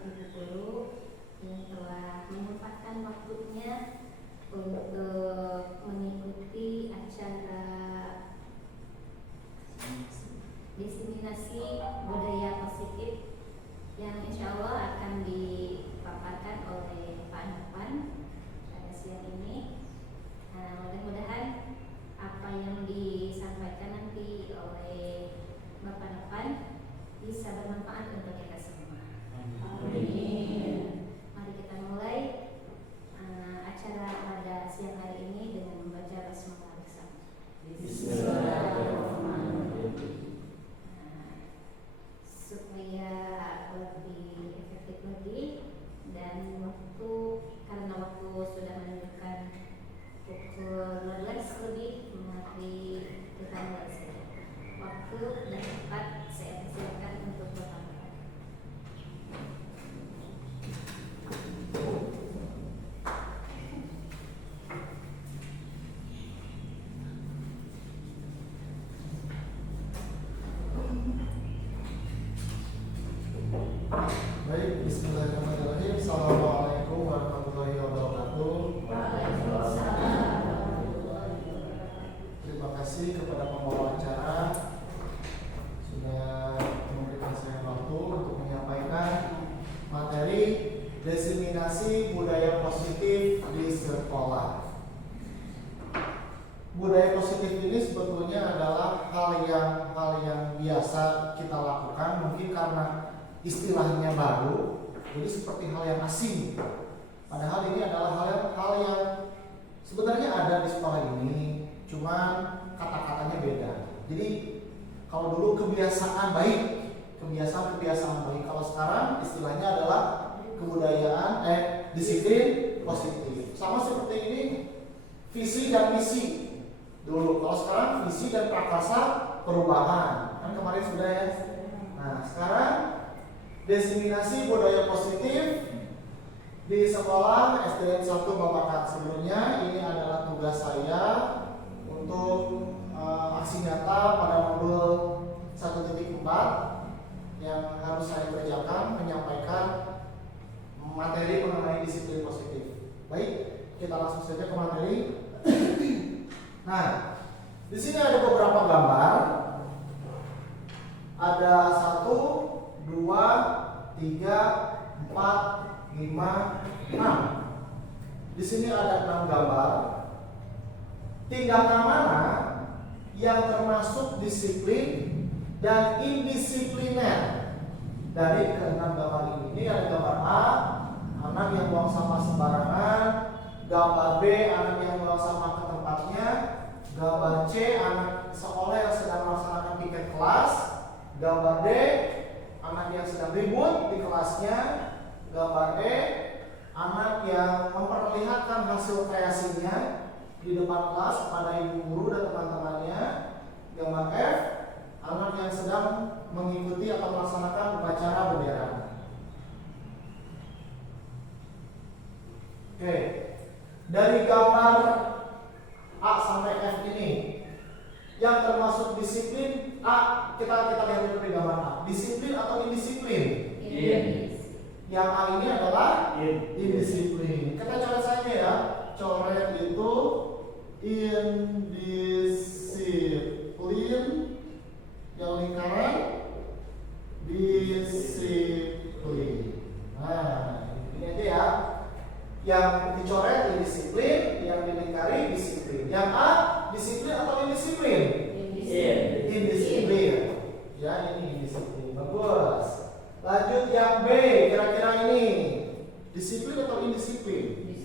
ibu guru yang telah menyempatkan waktunya untuk mengikuti acara diseminasi budaya positif yang insya Allah akan dipaparkan oleh Pak Novan pada siang ini. Mudah-mudahan apa yang disampaikan nanti oleh Bapak Novan bisa bermanfaat untuk kita semua. Amin. Mari kita mulai acara pada siang hari ini dengan membaca basmalah bersama. Bismillahirrahmanirrahim. Supaya lebih efektif lagi dan karena waktu sudah menunjukkan pukul 12 lebih, mari kita mulai saja. Waktu dan tempat saya persilakan untuk Bapak. Baik, bismillahirrahmanirrahim. Assalamualaikum warahmatullahi wabarakatuh. Waalaikumsalam. Terima kasih kepada pembawa acara sudah memberikan saya waktu untuk menyampaikan materi diseminasi budaya positif di sekolah. Budaya positif ini sebetulnya adalah hal yang biasa kita lakukan, mungkin karena istilahnya baru, jadi seperti hal yang asing. Padahal ini adalah hal yang sebenarnya ada di sekolah ini, cuman kata-katanya beda. Jadi kalau dulu kebiasaan baik, kalau sekarang istilahnya adalah kebudayaan disiplin positif. Sama seperti ini visi dan misi dulu. Kalau sekarang visi dan prakarsa perubahan. Kan kemarin sudah ya. Nah sekarang diseminasi budaya positif di sekolah SDN 1 Babakan. Sebelumnya ini adalah tugas saya untuk aksi nyata pada modul 1.4 yang harus saya kerjakan, menyampaikan materi mengenai disiplin positif. Baik, kita langsung saja ke materi. Nah, di sini ada beberapa gambar. Ada 1, 2, 3, 4, 5, 6. Di sini ada 6 gambar. Tindakan mana yang termasuk disiplin dan indisipliner dari ke-6 gambar ini? Ini ada gambar A, anak yang buang sampah sembarangan. Gambar B, anak yang buang sampah ke tempatnya. Gambar C, anak sekolah yang sedang melaksanakan piket kelas. Gambar D, anak yang sedang ribut di kelasnya. Gambar E, anak yang memperlihatkan hasil kreasinya di depan kelas kepada ibu guru dan teman-temannya. Gambar F, anak yang sedang mengikuti atau melaksanakan upacara bendera. Oke, dari gambar A sampai F ini yang termasuk disiplin A, kita lihat dulu di gambar A. Disiplin atau indisiplin? Yang A ini adalah indisiplin. Kita coret saja ya. Coret itu indisiplin, yang lingkaran disiplin. Nah, ini aja ya. Yang dicoret indisiplin, yang dilingkari disiplin. Yang A, disiplin atau indisiplin? Indisiplin. Ya, ini indisiplin. Bagus. Lanjut yang B, kira-kira ini disiplin atau indisiplin?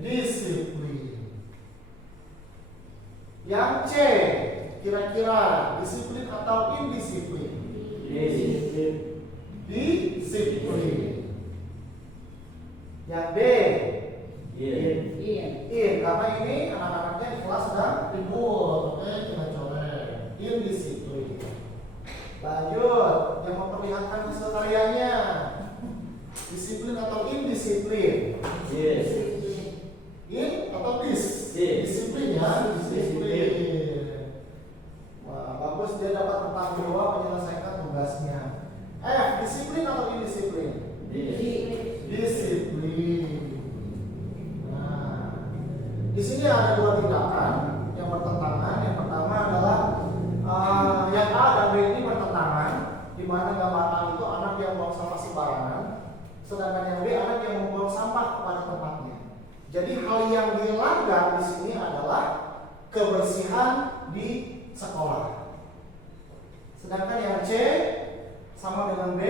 Disiplin. Yang C, kira-kira disiplin atau indisiplin? Disiplin. Yang D, karena ini anak-anaknya di kelas sedang ribut. Oke, kita coret indisiplin. Lanjut, yang memperlihatkan hasil karyanya, disiplin atau indisiplin? In atau dis? Disiplin ya, disiplin. Wah, bagus, dia dapat bertanggung jawab menyelesaikan tugasnya. F, disiplin atau indisiplin? Disiplin. Nah, di sini ada dua tindakan yang bertentangan. Yang pertama adalah yang A dan B ini bertentangan, di mana gambar A itu anak yang membuang sampah sembarangan, sedangkan yang B anak yang membuang sampah pada tempatnya. Jadi hal yang dilanggar di sini adalah kebersihan di sekolah. Sedangkan yang C sama dengan B,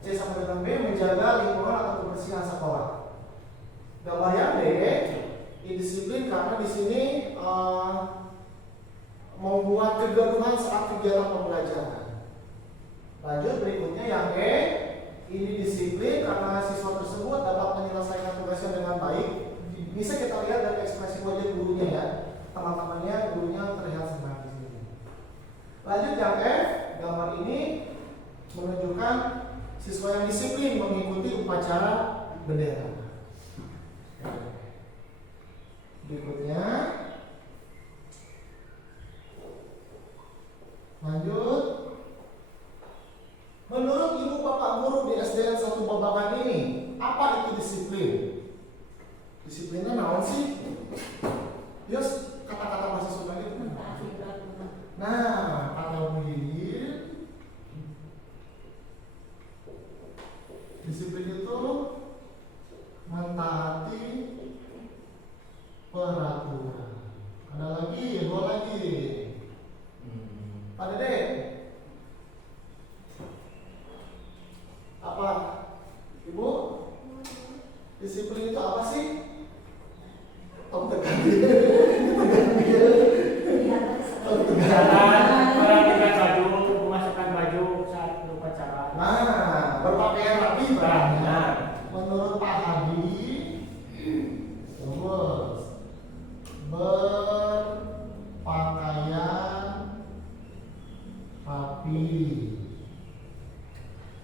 C sama dengan B menjaga lingkungan atau kebersihan sekolah. Gambar yang D, indisiplin karena di sini membuat kegaduhan saat kegiatan pembelajaran. Lanjut berikutnya yang E, ini disiplin karena siswa tersebut dapat menyelesaikan tugasnya dengan baik. Bisa kita lihat dari ekspresi wajah gurunya ya, teman-temannya gurunya terlihat senang di sini. Lanjut yang F, gambar ini menunjukkan siswa yang disiplin mengikuti upacara bendera. Berikutnya, lanjut. Menurut ibu bapak guru di SDN 1 Babakan ini, apa itu disiplin? Disiplinnya naon sih? Yus, kata-kata bahasa Sunda itu. Nah, kata begini, disiplin itu mentaati peraturan. Ada lagi, dua lagi. Pak Dede, apa? Ibu, disiplin itu apa sih? Om tekan dia. Merapikan baju, memasukkan baju saat upacara. Nah, berpakaian rapi Nah, menurut Pak Hadi, terus berpakaian rapi.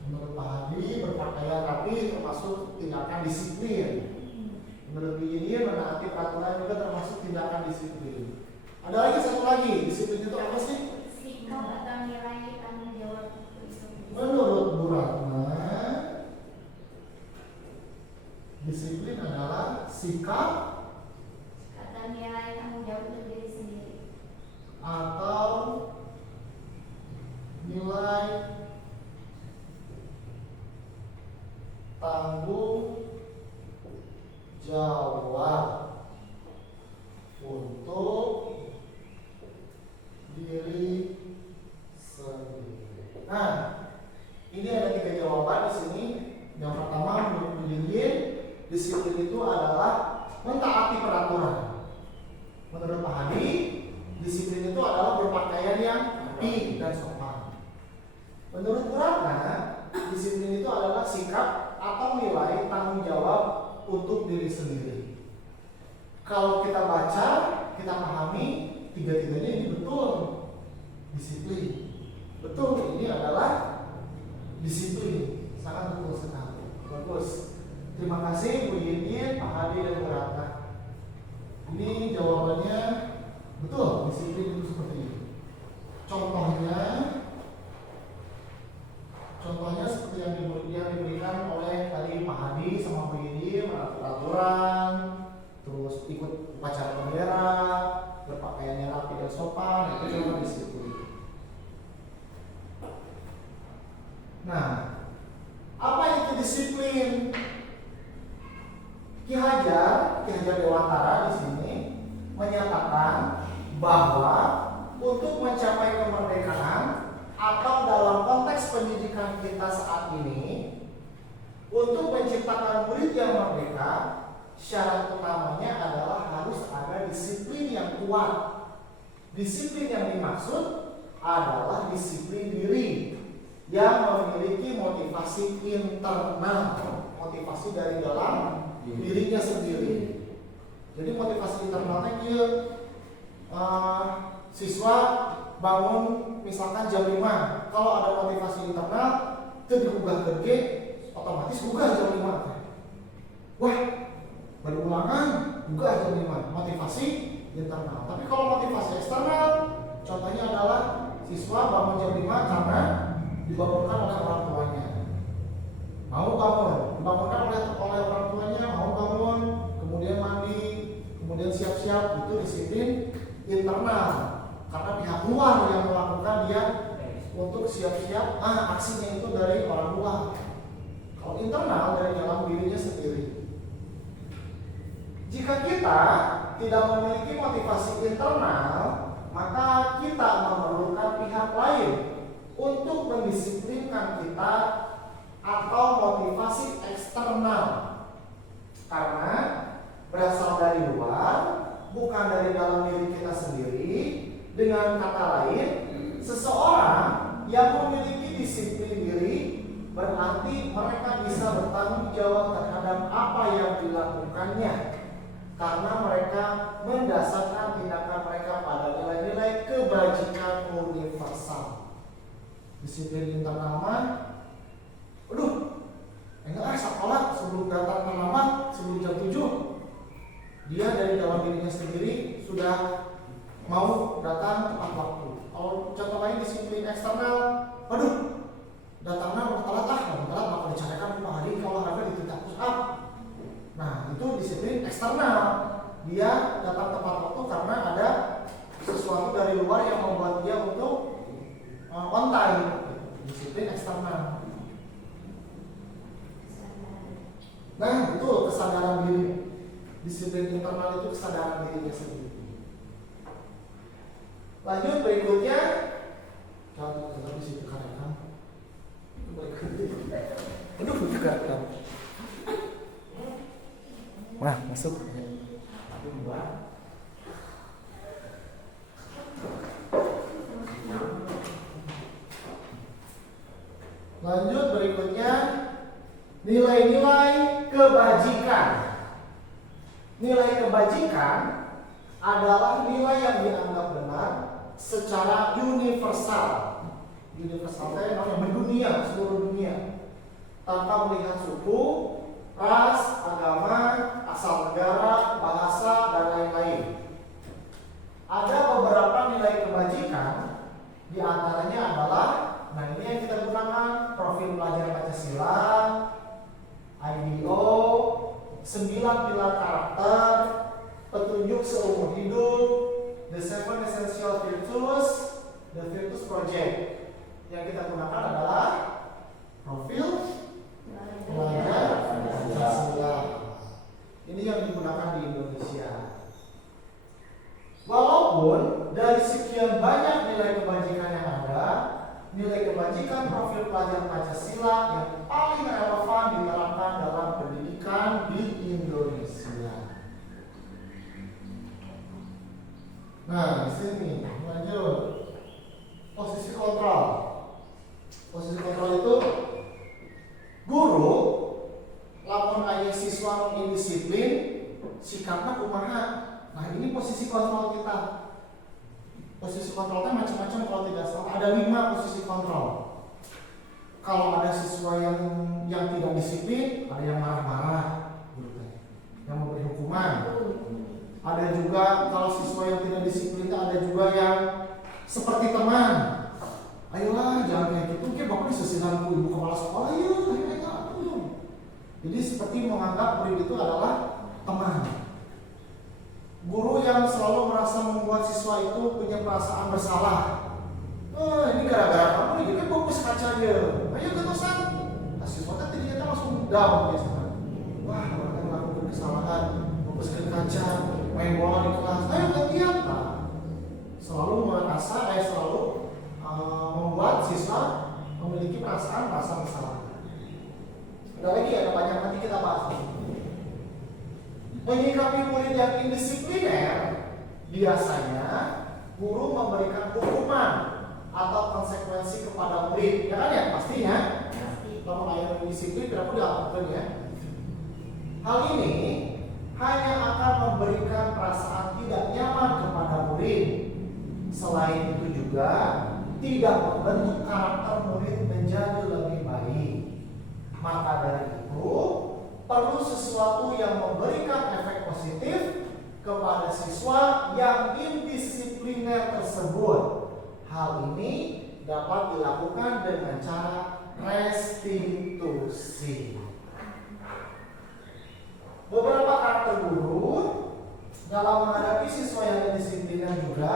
Menurut Pak Hadi, berpakaian rapi termasuk tindakan disiplin. Menurut Bu Yini, menaati peraturan juga termasuk tindakan disiplin. Ada lagi satu lagi, disiplin itu apa sih? Sikap atau nilai tanggung jawab. Menurut Bu Ratna, disiplin adalah sikap Atau nilai tanggung jawab untuk diri sendiri. atau nilai tanggung jawab untuk diri sendiri. Nah, ini ada 3 jawaban di sini. Yang pertama menurut Bu Yingin, disiplin itu adalah mentaati peraturan. Menurut Pak Hadi, disiplin itu adalah berpakaian yang rapi dan sopan. Menurut Bu Ratna, disiplin itu adalah sikap atau nilai tanggung jawab untuk diri sendiri. Kalau kita baca, kita pahami, tiga-tiganya ini betul. Disiplin. Betul, ini adalah disiplin. Sangat betul sekali. Bagus. Terima kasih Bu Yini, Pak Hadi, dan Bu Ratna. Ini jawabannya betul, disiplin itu seperti ini. Contohnya seperti yang diberikan oleh tadi Pak Hadi sama Bu Yini, menaati aturan, terus ikut upacara bendera, berpakaiannya rapi dan sopan, itu cuma disiplin. Nah, apa itu disiplin? Ki Hajar Dewantara di sini menyatakan bahwa untuk mencapai kemerdekaan atau dalam konteks pendidikan kita saat ini, untuk menciptakan murid yang merdeka, syarat utamanya adalah harus ada disiplin yang kuat. Disiplin yang dimaksud adalah disiplin diri yang memiliki motivasi internal, motivasi dari dalam dirinya sendiri. Jadi motivasi internalnya dia siswa bangun misalkan jam 5. Kalau ada motivasi internal, itu digugah kerja, otomatis gugah jam 5. Wah, baru ulangan, gugah jam 5. Motivasi internal. Tapi kalau motivasi eksternal, contohnya adalah siswa bangun jam 5 karena dibangunkan oleh orang tuanya. Mau bangun, internal, karena pihak luar yang melakukan dia untuk siap-siap aksinya itu dari orang luar. Kalau internal dari dalam dirinya sendiri. Jika kita tidak memiliki motivasi internal, maka kita memerlukan pihak lain untuk mendisiplinkan kita atau motivasi eksternal. Karena berasal dari luar, bukan dari dalam diri kita sendiri. Dengan kata lain, seseorang yang memiliki disiplin diri berarti mereka bisa bertanggung jawab terhadap apa yang dilakukannya, karena mereka mendasarkan tindakan mereka pada nilai-nilai kebajikan universal. Disiplin internal mah, enggak sekolah sebelum datang terlambat, sebelum jam 7. Dia dari dalam dirinya sendiri sudah mau datang tepat waktu. Kalau contoh lain disiplin eksternal, datangnya mau telat bakal dicarikan Pak hari kalau olahraga ditindak push up. Nah, itu disiplin eksternal. Dia datang tepat waktu karena ada sesuatu dari luar yang membuat dia untuk on time. Disiplin eksternal. Nah, betul kesadaran diri. Disiplin internal itu kesadaran dirinya sendiri. Lanjut berikutnya, kalau kita bisa tekankan, tekankan. Wah, masuk. Lanjut berikutnya, nilai-nilai kebajikan. Nilai kebajikan adalah nilai yang dianggap benar secara universal. Universal itu yang mendunia, seluruh dunia, tanpa melihat suku, ras, agama, asal negara, bahasa, dan lain-lain. Ada beberapa nilai kebajikan, di antaranya adalah, ini yang kita gunakan, profil pelajar Pancasila, IDO, 9 pilar karakter, petunjuk seumur hidup, the 7 essential virtues, the Virtus Project. Yang kita gunakan adalah profil pelajar Pancasila. Ini yang digunakan di Indonesia. Walaupun dari sekian banyak nilai kebajikan yang ada, nilai kebajikan profil pelajar Pancasila yang paling relevan diterapkan dalam pendidikan di Indonesia. Nah, di sini lanjut. Posisi kontrol. Posisi kontrol itu guru lamun aya siswa indisiplin, sikapnya kumaha. Nah, ini posisi kontrol kita. Posisi kontrolnya macam-macam kalau tidak salah. Ada 5 posisi kontrol. Kalau ada siswa yang tidak disiplin, ada yang marah-marah, yang memberi hukuman. Ada juga kalau siswa yang tidak disiplin, ada juga yang seperti teman. Ayolah, jangan kayak gitu. Oke, bapak disesiranku ibu kepala sekolah, ayo. Jadi seperti menganggap murid itu adalah teman. Guru yang selalu merasa membuat siswa itu punya perasaan bersalah. Ini gara-gara kamu nih, jadi bagus kacanya. Ayo ketusan. Nah, siswa kan ternyata langsung down biasanya. Wah, orang yang melakukan kesalahan, baguskan kaca, main bola di kelas. Ayo gantian, Pak. Selalu membuat siswa memiliki perasaan bersalah. Ada banyak nanti kita bahas. Menyikapi murid yang indisipliner, biasanya guru memberikan hukuman atau konsekuensi kepada murid, ya kan ya? Pastinya. Kalau ayah indisiplin, tidak perlu dilakukan ya. Hal ini hanya akan memberikan perasaan tidak nyaman kepada murid. Selain itu juga tidak membentuk karakter murid menjadi lebih baik. Maka dari itu perlu sesuatu yang memberikan efek positif kepada siswa yang indisipliner tersebut. Hal ini dapat dilakukan dengan cara restitusi. Beberapa karakter guru dalam menghadapi siswa yang indisipliner juga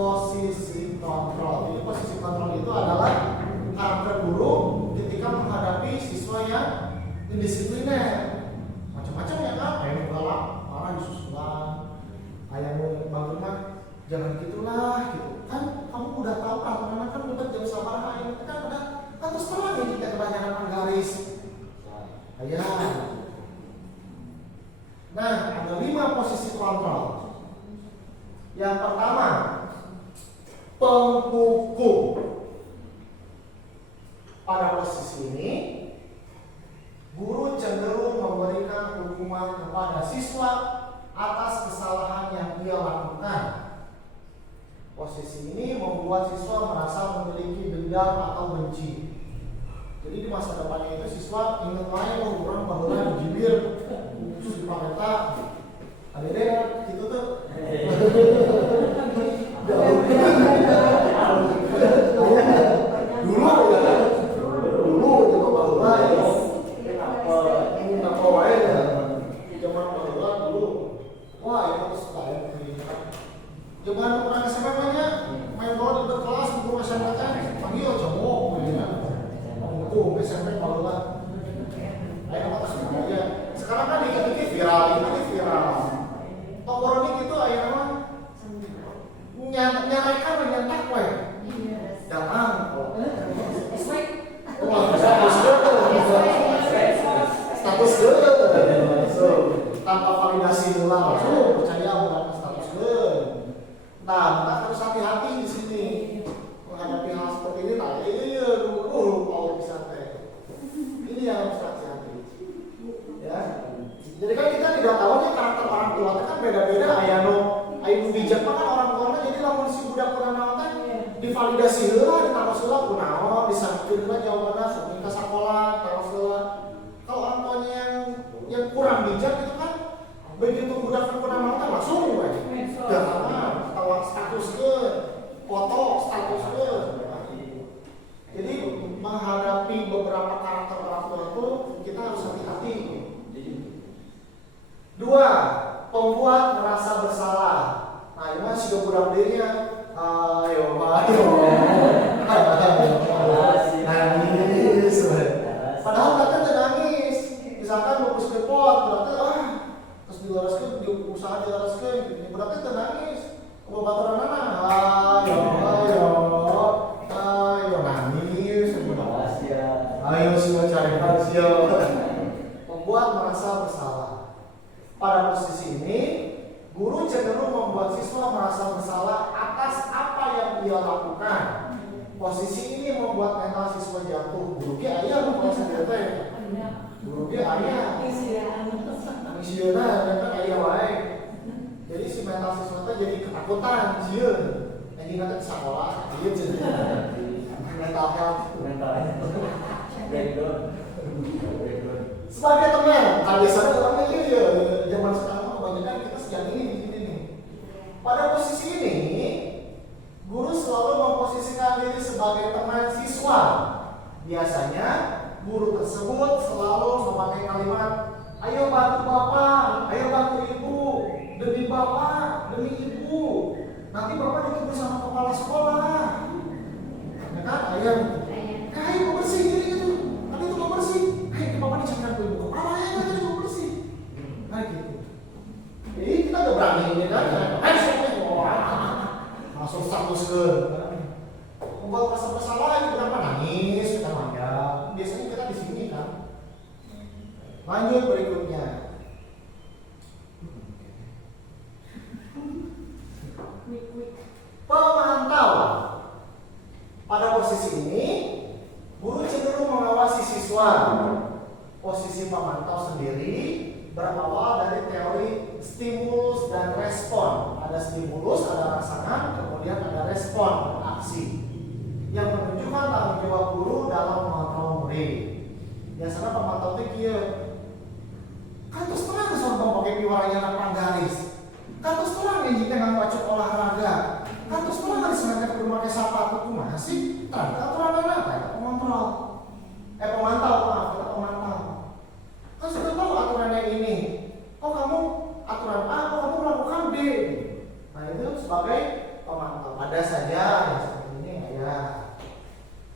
posisi kontrol. Jadi posisi kontrol itu adalah karakter guru ketika menghadapi siswa yang indisipliner. Macam-macam ya kan, kayak galak, marah disusulan, ayam bangun mah jangan gitulah gitu. Kan kamu udah tahu aturan kan udah jam sabar ini kan udah kan terus terang ya kita kebanyakan penggaris. Ayah. Nah, ada 5 posisi kontrol. Yang pertama, penghukum. Pada posisi ini, guru cenderung memberikan hukuman kepada siswa atas kesalahan yang ia lakukan. Posisi ini membuat siswa merasa memiliki dendam atau benci. Jadi di masa depannya itu siswa ingat lain, oh orang bahulan jibir, terus dipaketa, adede gitu tuh. Dulu itu bahulan ya. Kenapa wae ya? Zaman bahulan dulu. Wah itu terus kayak begini. Zaman orang SMP banyak main bola di kelas guru SMP kan panggil cowok begini. Tuh SMP bahulan. Ayo atas aja. Sekarang kan dikit-dikit viral. Tongkronik itu ayo nama nyarakan menyentak we. Jangan. Status tanpa validasi dulu langsung percaya bukan status Nah, kita harus hati-hati di sini menghadapi hal seperti ini. Nah, iya dulu kalau bisa teh. Ini yang harus hati-hati. Ya. Jadi kan kita tidak tahu nih karakter orang tua kan beda-beda. Aya bijak kan orang tuanya jadi lamun si budak kunaon teh divalidasi heula ditaros heula kunaon disangkeun heula jawabanna sok minta sakola taros heula. Kalau orang tuanya yang kurang bijak itu kan begitu budak kunaon teh langsung we. Jangan tahu statuskeun, foto statuskeun. Jadi menghadapi beberapa karakter orang tua itu kita harus hati-hati. 2. Pembuat merasa bersalah. Nah, ini masih budak dirinya. Ayo. Nangis. Padahal katanya tidak nangis. Misalkan mau ke pot, berarti terus dilaraskan, usaha dilaraskan. Berarti tidak nangis. Mau baturan mana? Ayo nangis. Ayo semua cari hasil. Membuat merasa bersalah. Pada posisi ini, guru cenderung membuat siswa merasa bersalah atas apa yang ia lakukan. Posisi ini membuat mental siswa jatuh. Guru dia ayah bukan sendiri. Guru dia ayah. Misiona dan kan ayah wae. Jadi si mental siswa itu jadi ketakutan, sieun. Jadi nanti sekolah, dia jadi mental health. Sebagai teman, biasanya orangnya ya zaman sekarang kebanyakan kita sejak ini begini nih. Pada posisi ini, guru selalu memposisikan diri sebagai teman siswa. Biasanya guru tersebut selalu memakai kalimat, ayo bantu bapak, ayo bantu ibu, demi bapak, demi ibu. Nanti bapak dikubur sama kepala sekolah. Ya kan, ayam, kayak mau bersih gitu. Nanti itu mau bersih. Bapak dicarikan ke ibu, kepalanya kan juga bersih. Nah gitu. Jadi kita udah berani ini kan, langsung status ke. Membuat rasa bersalah itu kenapa nangis, kita manjat. Biasanya kita di sini kan. Lanjut berikutnya. Pemantau. Pada posisi ini, guru cenderung mengawasi siswa. Posisi pemantau sendiri berawal dari teori stimulus dan respon. Ada stimulus, ada rangsangan, kemudian ada respon, aksi yang menunjukkan tanggung jawab guru dalam mengontrol murid. Biasanya pemantau itu kieu. Kan terus terang sombong pakai piwaranya anak panggaris. Kan terus terang yang jika nggak wajib olahraga. Kan terus terang dari semangat guru pakai sepatu masih ternyata aturan apa? Pengontrol. Pemantau, kita pemantau. Kan sudah tahu aturannya ini. Oh kamu aturan A, oh kamu melakukan B. Nah itu sebagai pemantau. ada saja yang seperti ini ya.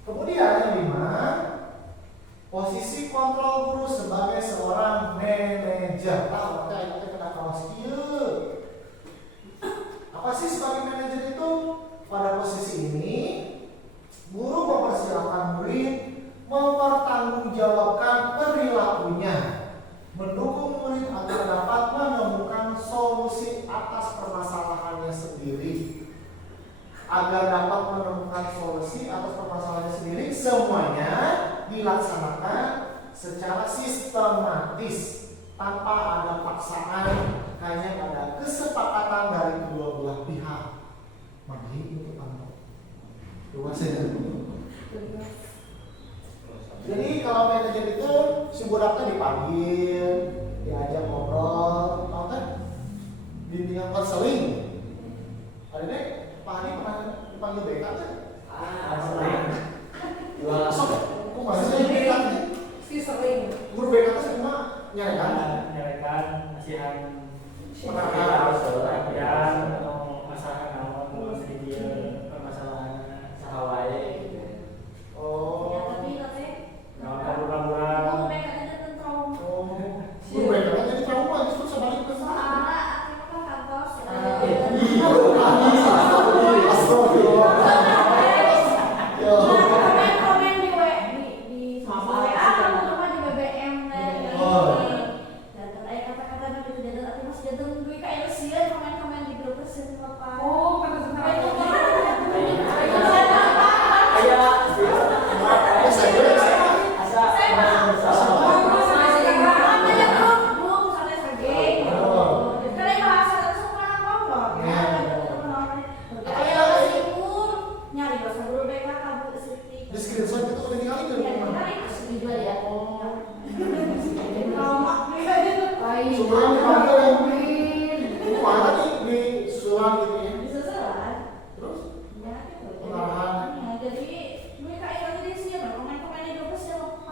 Kemudian yang 5, posisi kontrol guru sebagai seorang manajer. Tahu kita itu kena kawas kieu. Apa sih sebagai manajer itu? Pada posisi ini, guru mempersilahkan murid mempertanggungjawabkan perilakunya, mendukung murid agar dapat menemukan solusi atas permasalahannya sendiri. Agar dapat menemukan solusi atas permasalahannya sendiri, semuanya dilaksanakan secara sistematis tanpa ada paksaan, hanya ada kesepakatan dari kedua belah pihak. Mari itu pantau. Jadi kalau manajer itu si budaknya dipanggil, diajak ngobrol, tahu kan? Bimbingan konseling. Ada deh, Pak Hadi pernah dipanggil BK kan? Sering. Sok, kok masih BK? Si sering. Guru BK itu semua nyarekan. Nyarekan, nasihan. Pengajian. Masalah naon, sedikit permasalahan sahawae gitu. Oh. Ya tapi katanya Naon kabur-kaburan. guru BK aja tentang Guru BK kan jadi trauma justru sebalik ke sana. soalnya apa kantor komen di WA kamu cuma di BBM dan kayak kata-kata gitu dan tapi masih jatuh duit kayak sih komen-komen di grup tersebut apa Di screenshot itu udah tinggal ke rumah. Sebelum dipanggil yang mana nih di surat gitu ya. Terus pengarahan. Jadi mereka itu di sini komen-komen di grup tersebut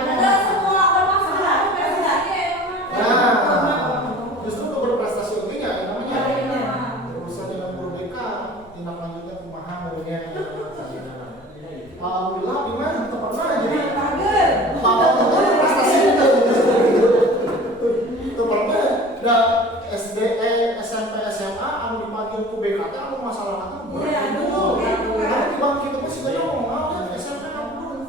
ada semua bermasalah Justru untuk berprestasi ini ya namanya berusaha dengan guru BK, tindak lanjutnya kumaha muridnya. Alhamdulillah gimana kita pernah jadi prestasi itu pernah dan SD, SMP, SMA anu dipanggil ku BK teh anu masalah itu tapi di bang kita pun sebenarnya ngomong SMP kamu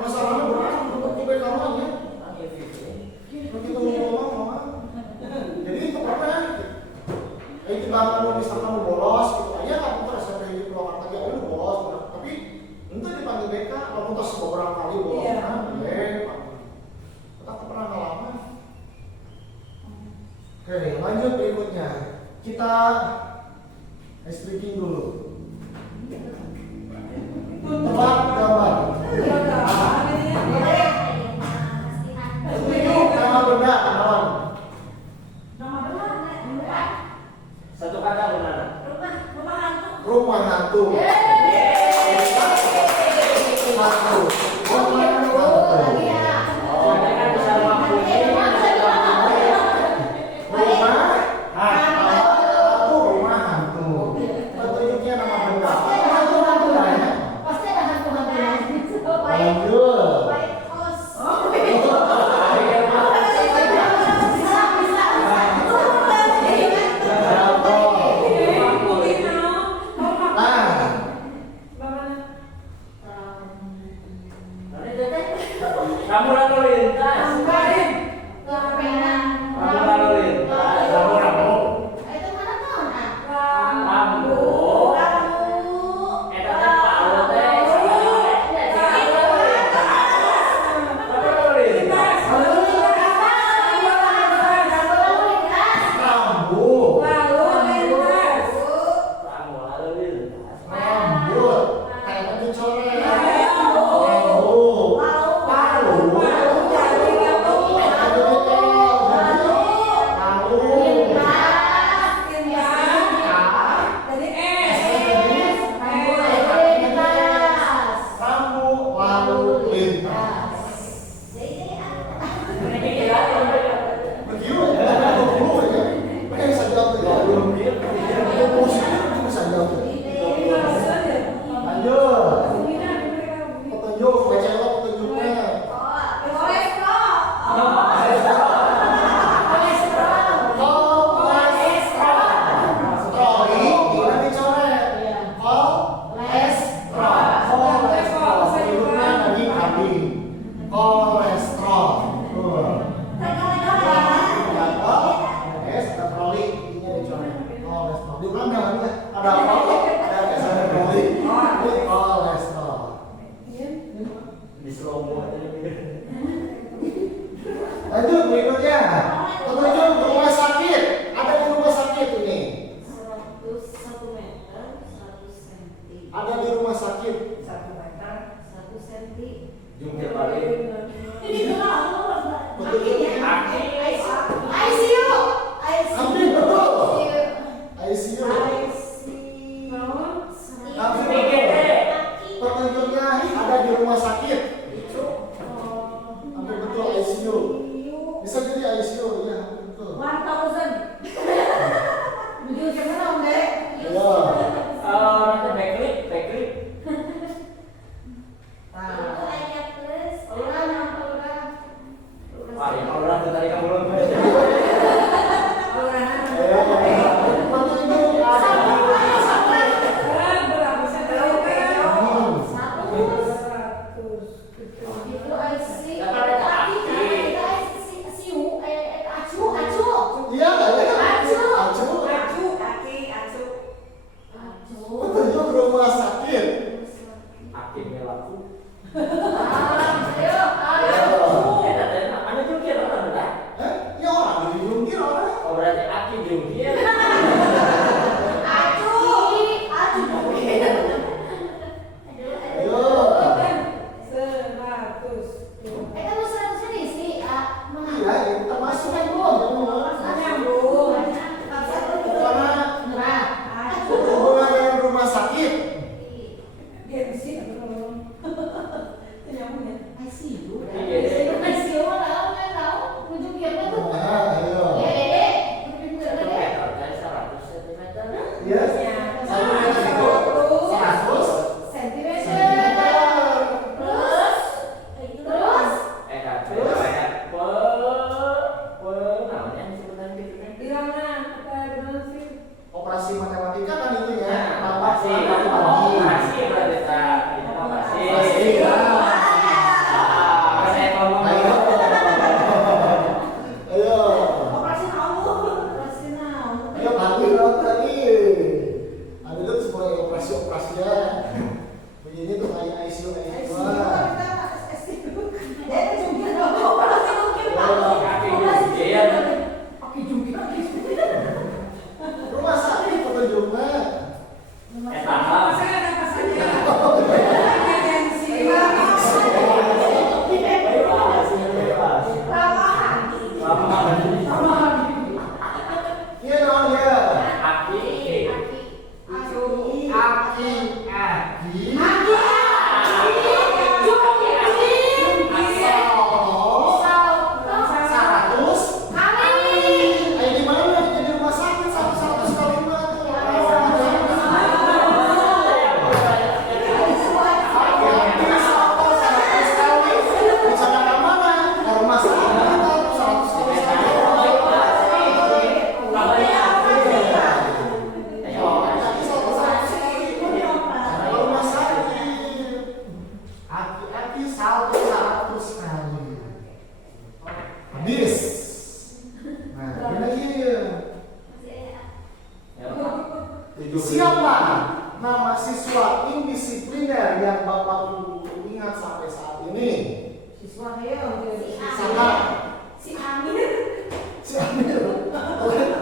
masalahnya berat untuk ku BK mah ya. Begitu ngomong jadi itu pernah itu kalau misalkan mau bolos gitu aja kan kita SMP di Purwakarta aja lu bolos tapi itu dipanggil BK kalau terus beberapa kali bolos kan kita pernah ngalamin. Oke lanjut berikutnya kita speaking dulu tebak gambar nama benda kawan. Satu kata benar. Rumah hantu. Hantu. Rumah hantu. Petunjuknya nama benda. Lanjut. Kamu lalu lintas. Kamu lalu lintas. Kamu. Eta teh palu teh. Kamu lalu lintas. Rambut. Kamu lalu lintas. Rambut. Kayak tadi coret. Rambut. Palu. lintas. Ini ya. Begitu ya, ada 20 ya. Mana yang bisa jawab ya? 20 itu bisa jawab. Lanjut. Petunjuk, baca lo petunjuknya. Lanjut berikutnya. Petunjuk rumah sakit. Ada di rumah sakit ini. 101 meter 1 cm. Ada di rumah sakit. 1 meter 1 cm. Jungkir balik. Ini Petunjuknya. ICU. Hampir betul. ICU. Petunjuknya ada di rumah sakit. Hampir betul ICU. Bisa jadi ICU, ya hampir betul. 1000. Jujur gimana Om Dek? Iya. Nanti backlip. Itu ayat plus. Ulang. Wah, ya kalau udah tadi kamu belum. Petunjuk rumah sakit. Akhirnya laku. Ada jungkir orang udah. Ya orang dijungkir orang. Oh berarti aki jungkir. Ayo. Iya, kita masuk kan belum? Hubungan dengan rumah sakit. Ayo. Yes. 1 meter itu 100 sentimeter. Operasi matematika kan itu ya. Ayo. Ayo tadi. Ada itu sebagai operasi ya. Begini tuh kayak ICU. Rumah sakit petunjuknya. Iya dong ya. Aki. Di mana di rumah sakit 100 kali Habis. Nah, ini lagi. Siapa nama siswa indisipliner yang Bapak Ibu ingat sampai saat ini? Si Amir.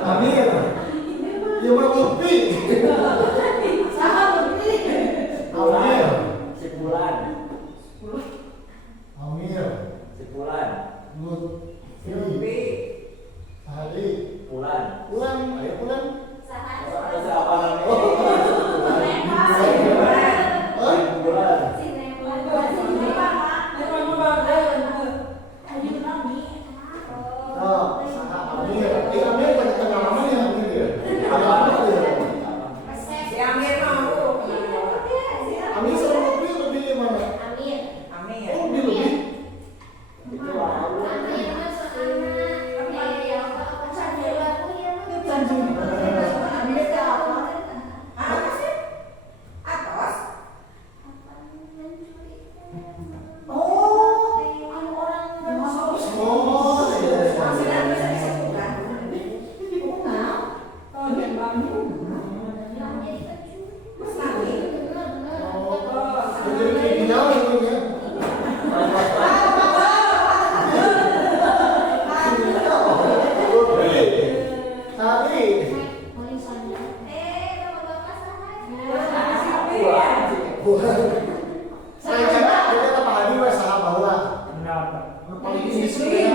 Amir. Dia bermimpi. Amir. Amir. Lutfi. Hari. Bulan. Ayo bulan. disiplin,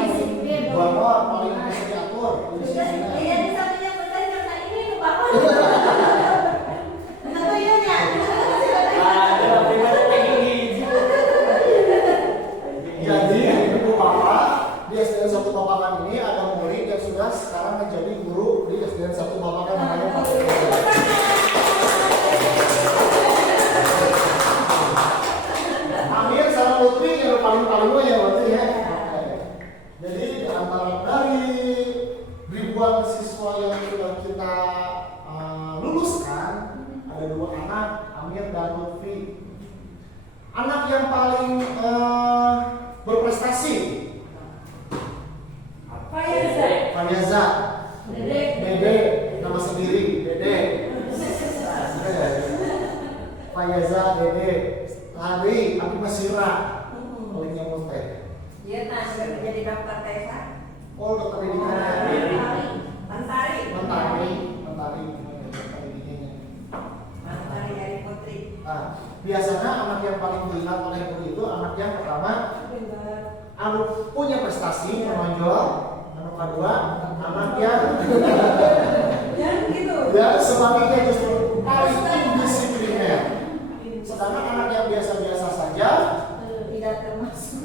bapak paling bisa diatur, disiplin. Iya, di satunya benar karena ini tuh bapak. Tentu iya ya. Jadi ibu bapak di SDN 1 Babakan ini ada murid yang sudah sekarang menjadi guru di SDN 1 Babakan namanya Pak Eko. Amir sama Lutfi yang paling ya berarti ya. Jadi di antara dari ribuan siswa yang sudah kita luluskan ada 2 anak, Amir dan Lutfi. Anak yang paling berprestasi Fayaza, Dede, nama sendiri Dede. Fayaza, Dede, Lari, tapi Masira, paling nyamuk teh. Iya, nah sudah menjadi dokter Tesa. Oh, dokter didikannya. Mentari. Mentari. Mentari dari Putri. Nah, biasanya anak yang paling dilihat oleh guru itu anak yang pertama punya prestasi menonjol, anak kedua anak yang Jangan gitu. ya sebaliknya justru paling indisipliner. Sedangkan anak yang biasa-biasa saja Tidak termasuk.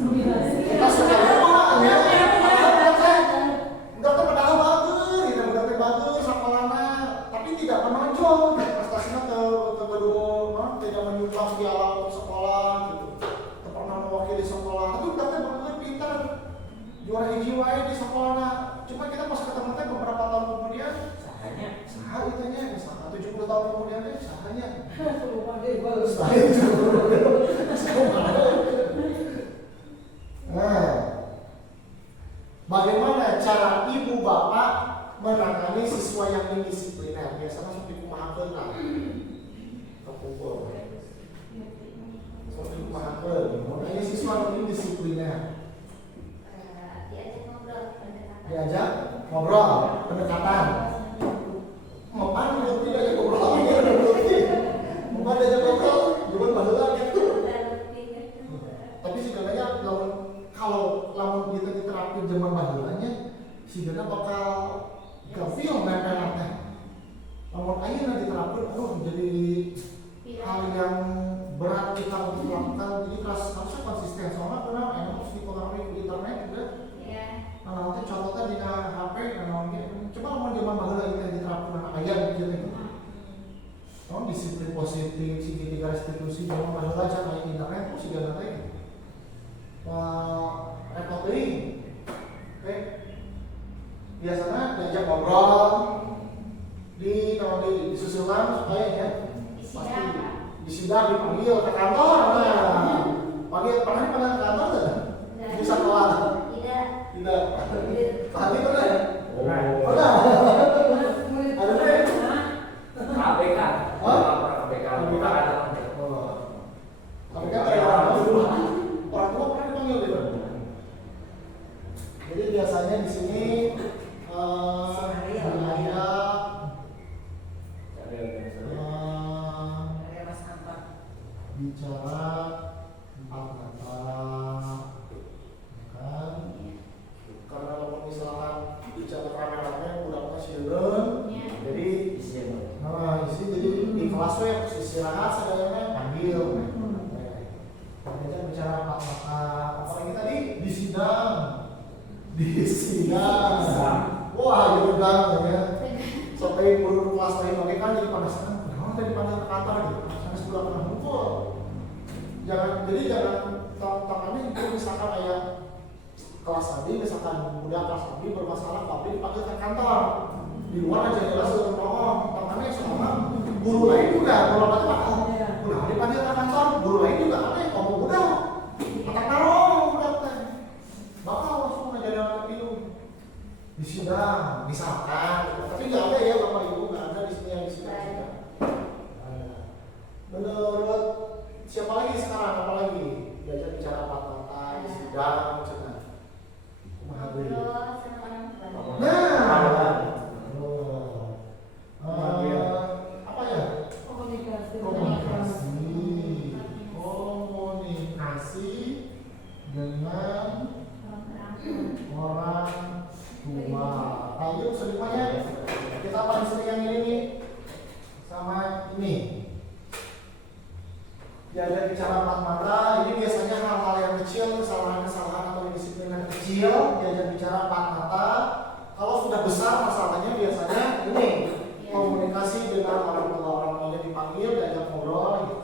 kita suka lupa ya. Enggak padahal bagus, kita berarti bagus sekolahnya, tapi tidak menonjol prestasinya kedua, tidak menyumbang di alam sekolah gitu. Tidak pernah mewakili sekolah, tapi udah benar pintar, juara hiji wae di sekolahnya. Cuma kita pas ketemu teh beberapa tahun kemudian, sahanya itunya, 70 tahun kemudian teh sahanya. Nah, bagaimana cara ibu bapak menangani siswa yang indisipliner? Biasanya seperti kumahakeun lah. Kepukul. Seperti kumahakeun. Menangani siswa yang indisipliner. Diajak ngobrol, pendekatan. Mapan berarti diajak ngobrol. Mapan diajak ngobrol, bukan baheula gitu. Tapi sebenarnya kalau lamun kita diterapin zaman baheulanya, sebenarnya bakal gafil nempel teh. Lamun ayeuna diterapin, jadi hal yang berat kita untuk lakukan. Jadi harusnya konsisten. Soalnya pernah harus dipengaruhi di internet juga. Nah, nanti contohnya di HP, coba lamun zaman baheula kita diterapin anak ayam gitu. Disiplin positif, segitiga restitusi, zaman baheula aja kayak internet, terus segala teh. Reporting, oke. Biasanya diajak ngobrol kalau di susulan supaya ya pasti di sidang dipanggil ke kantor. Nah, pernah ke kantor tuh di sekolah? Tidak. Tadi pernah ya? Pernah. Ada deh. KPK. KPK ada orang tua pernah dipanggil gitu. Jadi biasanya di sini bicara 4 mata, kan? Karena kalau misalkan bicara rame-rame udah pasieun, jadi jadi di kelas we istirahat sadayana panggil. Kita bicara 4 mata, apalagi tadi di sidang. Wah, gitu kan ya. Sampai guru kelas lain lagi kan jadi penasaran, kenapa tadi dipanggil ke kantor gitu? Sampai sebulan pernah ngumpul. Jangan tangannya itu misalkan kayak kelas tadi, misalkan udah kelas tadi bermasalah, tapi dipanggil ke kantor. Di luar aja jelas ngomong, tangannya sama guru lain juga, guru lain udah dipanggil ke kantor, guru lain juga aneh, ngomong udah, tak taruh udah teh, bakal langsung ngajarin anak itu di sidang, misalkan, tapi nggak ada ya bapak ibu, nggak ada di sini yang di sidang. Menurut siapa lagi sekarang, apa lagi diajak bicara 4 mata di sidang, misalnya, apa ya? Komunikasi dengan orang tua. Nah itu semuanya kita paling sering yang ini nih sama ini. Diajak bicara empat mata, ini biasanya hal-hal yang kecil, kesalahan-kesalahan atau indisiplin yang kecil, diajak bicara empat mata. Kalau sudah besar masalahnya biasanya ini komunikasi dengan orang tua, orang tuanya dipanggil, diajak ngobrol gitu.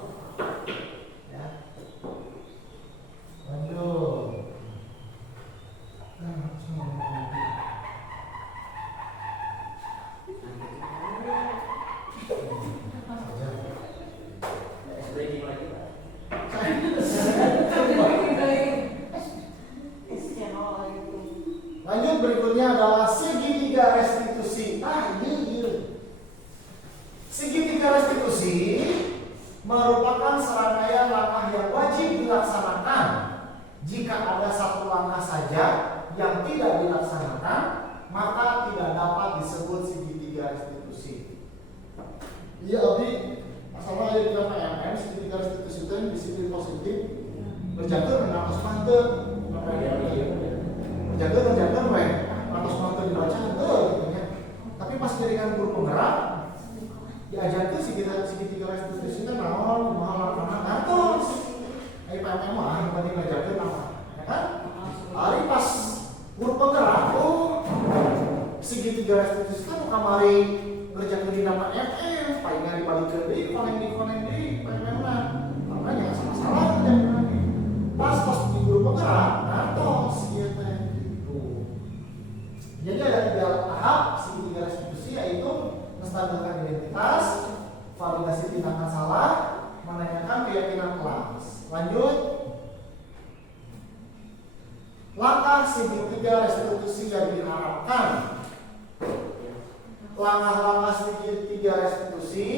Ya. Lanjut. Breaking lagi Pak. Lanjut, berikutnya adalah segitiga restitusi. Segitiga restitusi merupakan serangkaian langkah yang wajib dilaksanakan. Jika ada satu langkah saja yang tidak dilaksanakan, maka tidak dapat disebut segitiga restitusi. Iya, Abi, masalah yang kita PMM, segitiga restitusi itu disiplin positif berjaga dengan atas mantep. Berjaga weh, atas mantep dibaca gitu ya. Tapi pas jaringan guru penggerak diajak ke segitiga restitusi itu naon, mahal karena ngatos. Ayo PMM mah berarti ngajakin apa? Ya kan? Hari pas guru penggerak, segitiga restitusi kan kamari kerja di nama FM, palingan dibalikin di konen di PMM lah. Makanya nggak salah kerjaan lagi. Pas di guru penggerak, ngatos gitu. Jadi ada 3 tahap segitiga restitusi, yaitu menstabilkan identitas, validasi tindakan salah, menanyakan keyakinan kelas. Lanjut. Langkah segitiga restitusi yang diharapkan. Langkah-langkah segitiga restitusi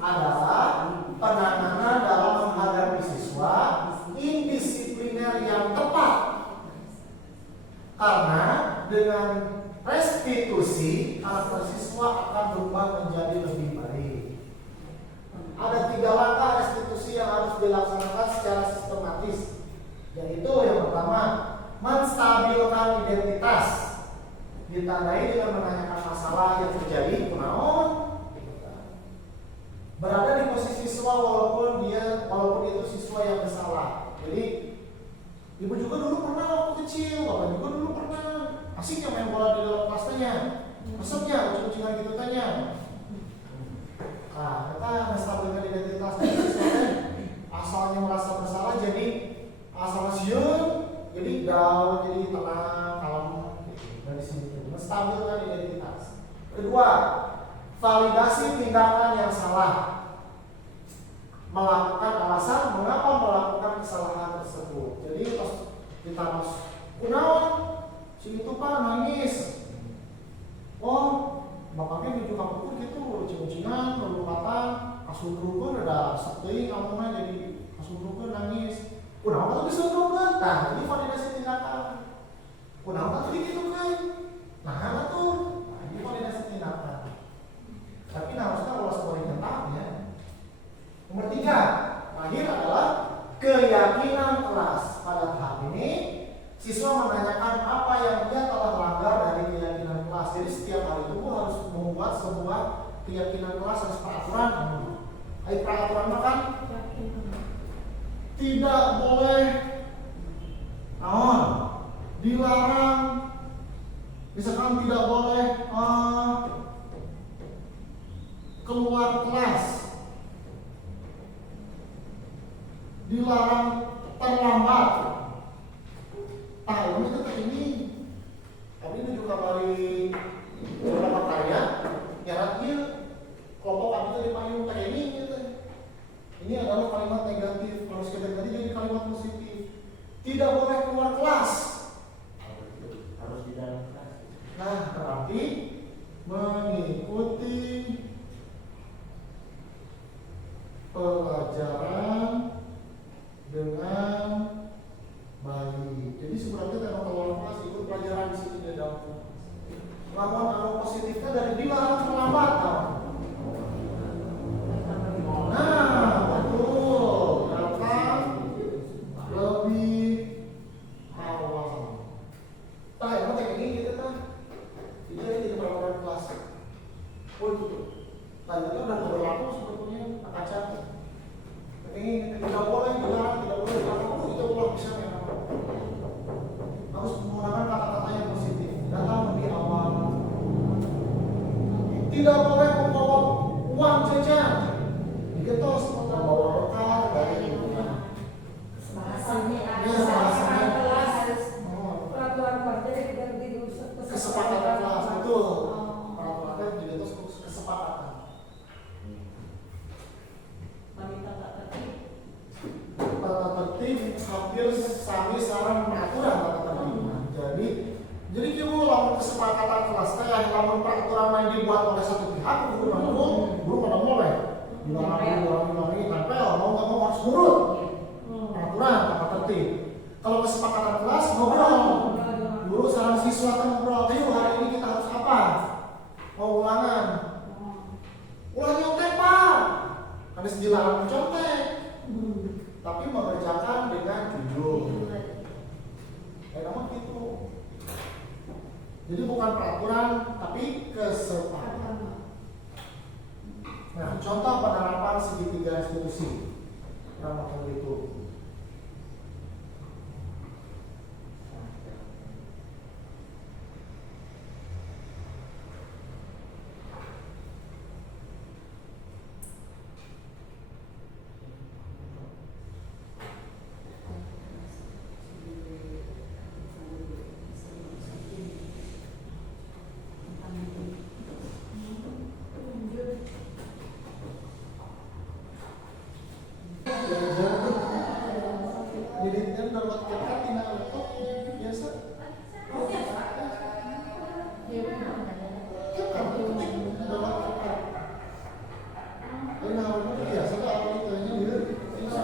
adalah penanganan dalam menghadapi siswa indisipliner yang tepat. Karena dengan restitusi karakter siswa akan berubah menjadi lebih baik. Ada 3 langkah restitusi yang harus dilaksanakan secara sistematis, yaitu yang pertama, menstabilkan identitas, ditandai dengan menanyakan masalah yang terjadi, kunaon, berada di posisi siswa walaupun itu siswa yang bersalah. Jadi ibu juga dulu pernah waktu kecil, bapak juga dulu pernah asiknya main bola di dalam kelas tanya, resepnya, ucap-ucapan gitu tanya. Nah, kita menstabilkan identitas dari siswa asalnya merasa bersalah jadi asal siun, jadi down, jadi tenang, kalem, dari sini menstabilkan identitas. Kedua, validasi tindakan yang salah. Melakukan alasan mengapa melakukan kesalahan tersebut. Jadi pas kita kunaon si itu Pak nangis. Oh, bapaknya menuju kampung gitu, ucing-ucingan, luluatan, kasundrukeun ada sakti kamuna jadi kasundrukeun nangis. Kunaon atuh disundrukeun? Tah, ini validasi tindakan. Kunaon atuh digitukeun? Nah, atuh. Nah, ini validasi tindakan. Tapi harusnya kalau sebaliknya tahapnya. Nomor 3, terakhir adalah keyakinan kelas. Pada tahap ini, siswa menanyakan apa yang dia telah langgar dari keyakinan kelas. Jadi setiap hari itu harus membuat sebuah keyakinan kelas harus peraturan. Peraturan makan tidak boleh dilarang. Misalkan tidak boleh keluar kelas, dilarang terlambat. Ini tetap ini. Tapi ini juga kembali beberapa karya. Nyaratnya kelompok kami itu dipayung kayak ini gitu. Ini adalah kalimat negatif. Kalau kita tadi jadi kalimat positif. Tidak boleh keluar kelas. Harus di dalam kelas. Nah, berarti mengikuti pelajaran dengan baik. Jadi sebenarnya dalam keluar kelas ikut pelajaran di situ di dalam kelas. Lawan positifnya dari dilarang terlambat. Nah, betul. Datang tidak boleh membawa uang jajan. Digetos membawa bekal dari rumah. Bahasanya Ya, bahasanya. kelas harus Oh, peraturan keluarga dan gitu kesepakatan kelas betul. Peraturan digetos kesepakatan. Wanita tak tertib. Tata tertib hampir sami sareng peraturan tata tertib. Jadi kita lamun kesepakatan kelas teh lamun peraturan yang dibuat oleh satu pihak guru mana mulai dilarang tempel mau nggak mau harus nurut peraturan tata tertib. Kalau kesepakatan kelas ngobrol guru sareng siswa kan ngobrol, ayo hari ini kita harus apa? Mau ulangan. Ulang nyontek pak, habis dilarang mencontek. Tapi mengerjakan dengan jujur. Namun gitu. Jadi bukan peraturan, tapi kesepakatan. Nah, contoh penerapan segitiga institusi. Kurang macam itu. Jadinya dapat kertas tinggal laptop biasa. Biasa tuh apa itu nya dia. Biasa.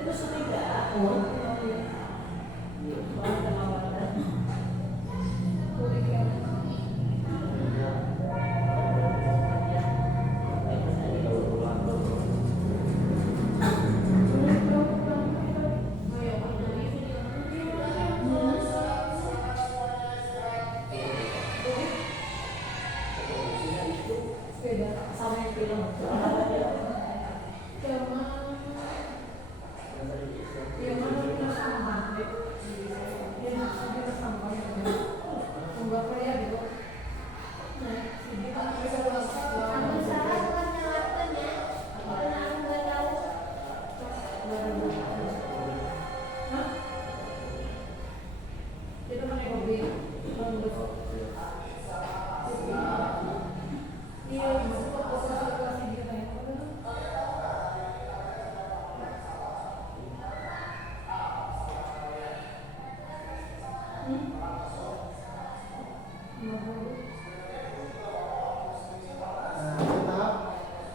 Itu sudah. Sama yang film. Kita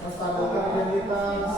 menstabilkan identitas.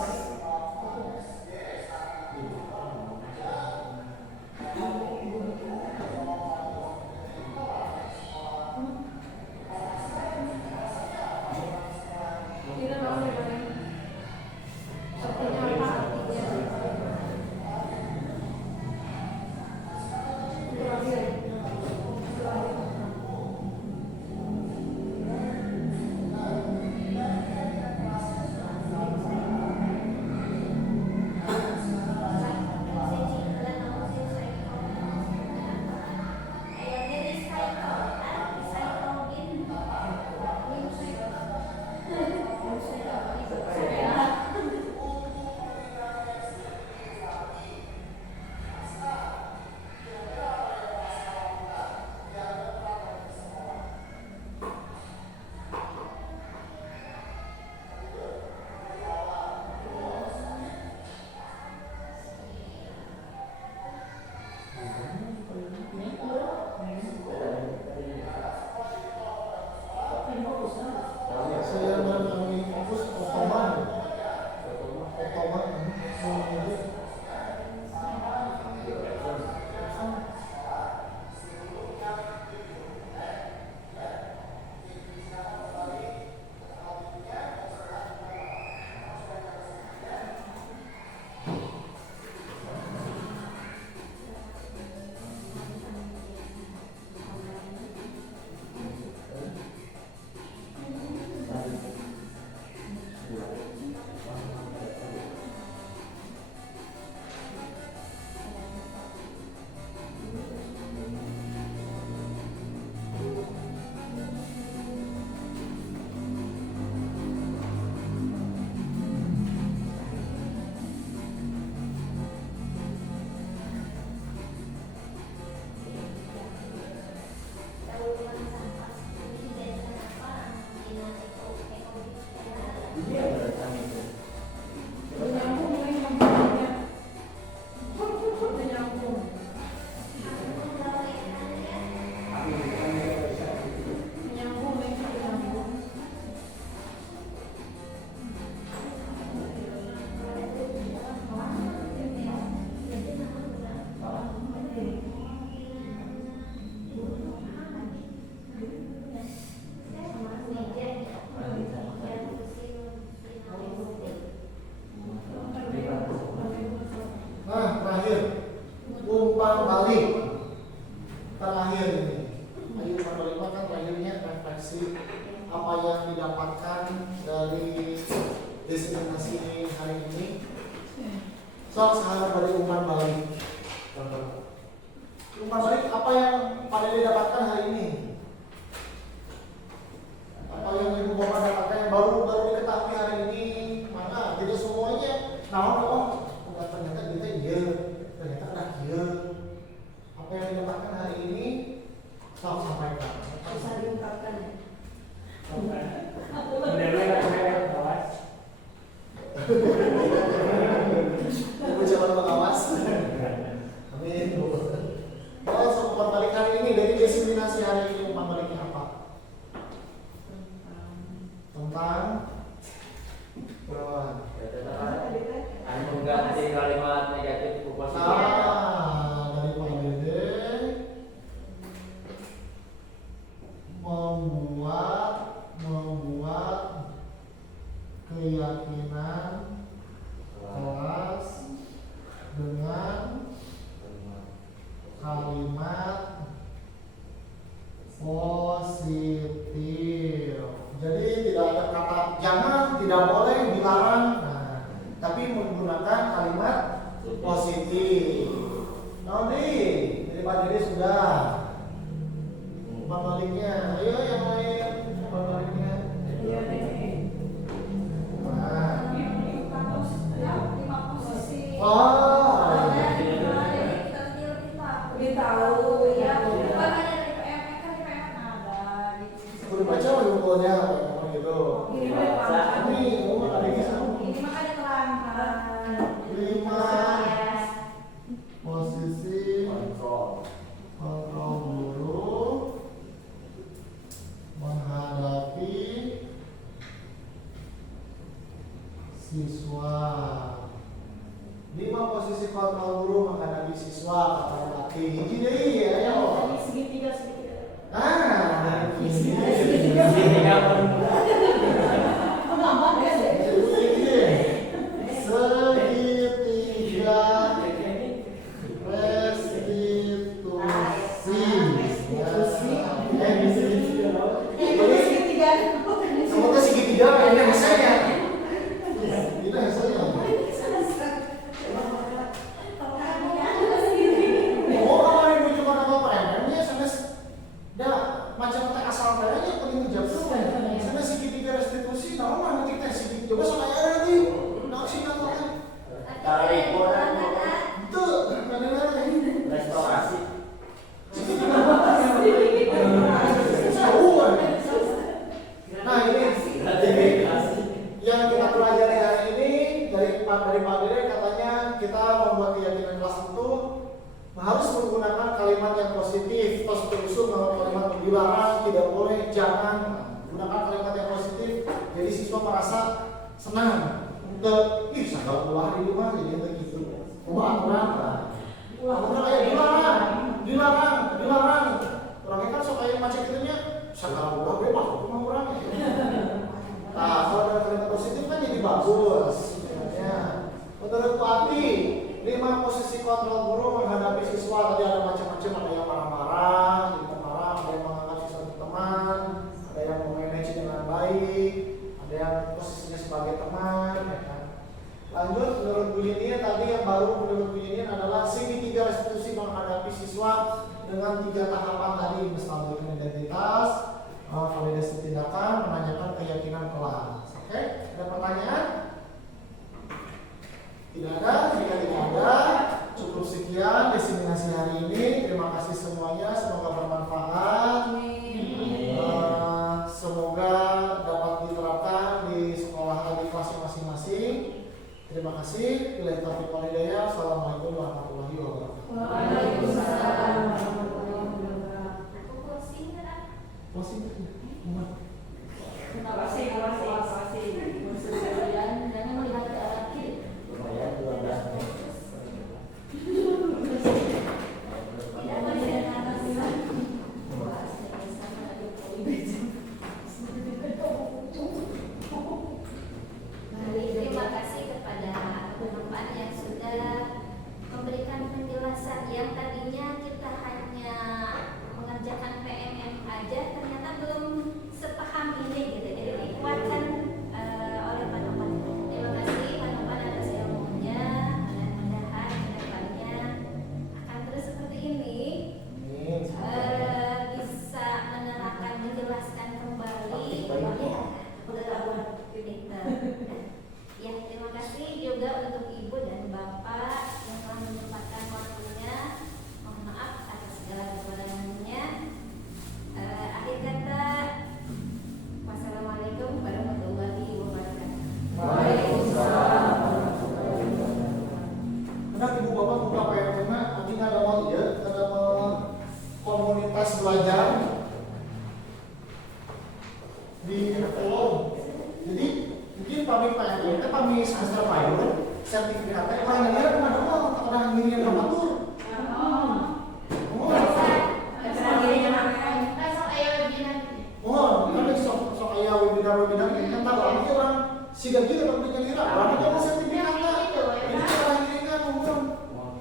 Nah, terakhir umpan balik terakhir ini. Ayo umpan balik kan terakhirnya refleksi apa yang didapatkan dari diseminasi hari ini. Sok sahabat dari umpan balik. Umpan balik apa yang pada didapatkan hari ini? Apa yang ibu bapak dapatkan yang baru diketahui hari ini? Mana? Tidak semuanya. Nah, ternyata kita iya, ternyata ada iya. Apa yang didapatkan hari ini? Tahu sampaikan. Bisa diungkapkan ya. Ibu coba pengawas. Amin. Oh, umpan balik hari ini dari diseminasi hari ini umpan baliknya apa? Tentang mengganti kalimat negatif ke positif. dari Pak Dede membuat keyakinan kelas dengan kalimat positif. Jadi tidak ada kata jangan, tidak boleh, dilarang. Nah, tapi menggunakan kalimat positif. Nanti dari Pak Dede sudah. Umpan baliknya, ayo yang lain umpan baliknya. Iya nih. Nah. 5 posisi. Oh, Lebih tahu ya. Bukan hanya dari PM, kan di PM ada gitu. udah baca bukunya apa gitu. Ini Pak. Ini umpan baliknya Ini makanya terangkan. 5 posisi Kontrol. kontrol guru menghadapi siswa. 5 posisi kontrol guru menghadapi siswa kata laki. Hiji deui ayo. Segitiga. Ah, Segitiga segitiga restitusi. Kamu tuh segitiga ini hasilnya. Ini hasilnya. Oh, kalau ibu cuma nama perempuannya sampai dah macam teh asal merahnya penting dijawab tuh. Sampai segitiga restitusi, naon mah nanti teh segitiga. Coba sama ya nanti. Nak sih kan. tarik bola, Itu mana-mana ini. restorasi. Nah ini yang kita pelajari hari ini dari Pak Dede katanya kita membuat keyakinan kelas itu harus menggunakan kalimat yang positif. Terus terusun kalau kalimat dilarang, tidak boleh, jangan, gunakan kalimat yang positif. Jadi siswa merasa senang. Ih, sagala ulah di rumah jadi begitu. Aturan kayak dilarang. Orangnya kan sok kayak macam itunya. Sagala ulah bebas cuma orangnya. Nah, kalau ada kalimat positif kan jadi bagus. Sebenarnya. Menurut Pak Ati, 5 posisi kontrol guru menghadapi siswa tadi ada macam-macam, ada yang marah-marah, ada yang menganggap siswa itu teman, ada yang memanage dengan baik, ada yang posisinya sebagai teman, ya kan. Lanjut menurut Bu Yunian tadi yang baru menurut Bu Yunian adalah segitiga restitusi menghadapi siswa dengan 3 tahapan tadi, menstabilkan identitas, validasi tindakan, menanyakan keyakinan kelas. Oke, ada pertanyaan? Tidak ada, jika tidak ada, cukup sekian diseminasi hari ini. Terima kasih semuanya, semoga bermanfaat. Semoga dapat diterapkan di sekolah adik Terima kasih. Bila taufiq wal hidayah. Assalamualaikum warahmatullahi wabarakatuh. Waalaikumsalam warahmatullahi wabarakatuh. Aku closing kan? Closing. Terima kasih. Dan melihat ke arah kiri. Lumayan 12 menit. Tidak boleh atas. Wah, saya sama ada poin. Terima kasih kepada teman-teman yang sudah memberikan penjelasan yang tadinya kita hanya mengerjakan PMM aja, ternyata belum sepaham ini gitu. Jadi dikuatkan oleh Pak Nopan. Terima kasih Pak Nopan atas ilmunya. Mudah-mudahan kedepannya akan terus seperti ini. Bisa menerangkan, menjelaskan kembali ya, terima kasih juga untuk Ibu dan Bapak yang telah menyempatkan waktunya. Mohon maaf atas segala kekurangannya. Akhir kata, wassalamualaikum warahmatullahi wabarakatuh. Waalaikumsalam. Hendak ibu bapak buka PMM, nanti ada mau ya, ada mau komunitas belajar di Pulau. Jadi mungkin kami PMM, kami semester pilot, sertifikatnya orang yang cuma doang, orang yang amatur. Kami sok ayah webinar ini kan tahu lagi orang siga juga orang penyelenggara, orang itu mau sertifikatnya, ini orang ini kan umum.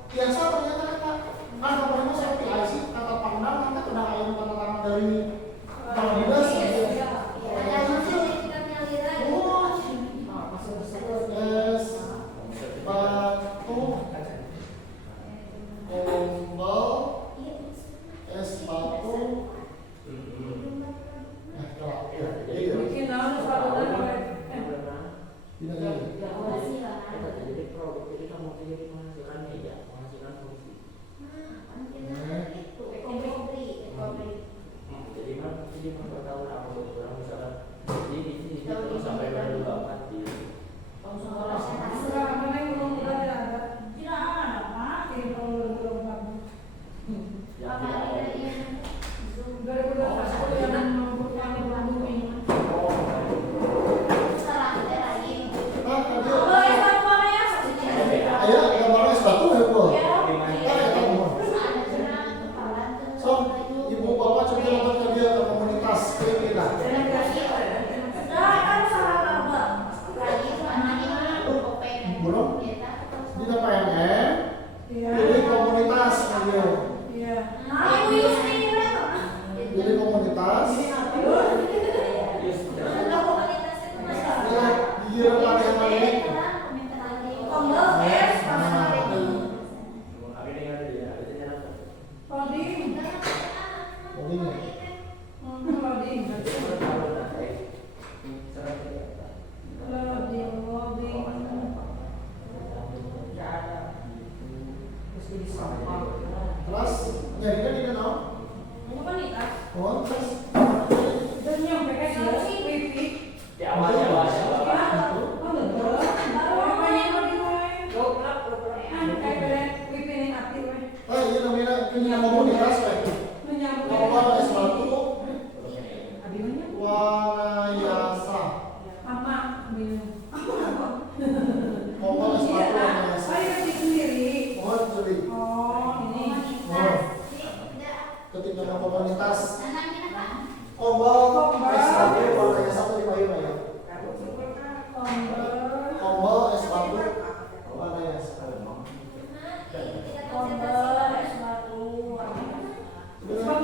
Biasa ternyata kata, namanya sertifikasi kata pandang, kata ayam tanda tangan dari Kepala Dinas. Bikin naon sepatu Jadi produk jadi kamu pilih menghasilkan meja, menghasilkan fungsi. Jadi tahu apa orang misalkan jadi di sini terus sampai baru dapat di Sekarang mana yang belum ada? Tidak ada, Pak. Yang belum ada. yang tidak 2021 yang bumi. Ayo, gambarnya sepatu ya, Bu. So, ibu bapak coba nonton ke dia ke komunitas kita. Belum? Di PMM, pilih komunitas aja. Iya. Pilih komunitas. Iya, latihan lagi. Loading. Loading. Terus jadinya di danau. Oh, terus Dan nyampe ke sini wifi. di awal iya namanya komunitas kayak Komunitas S1 Wanayasa. Komunitas S1 Wanayasa. Oh, jadi ketik nama komunitas Kombal S1 Wanayasa di Payu ya. Kombal S1 Wanayasa. Kombal S1 Wanayasa.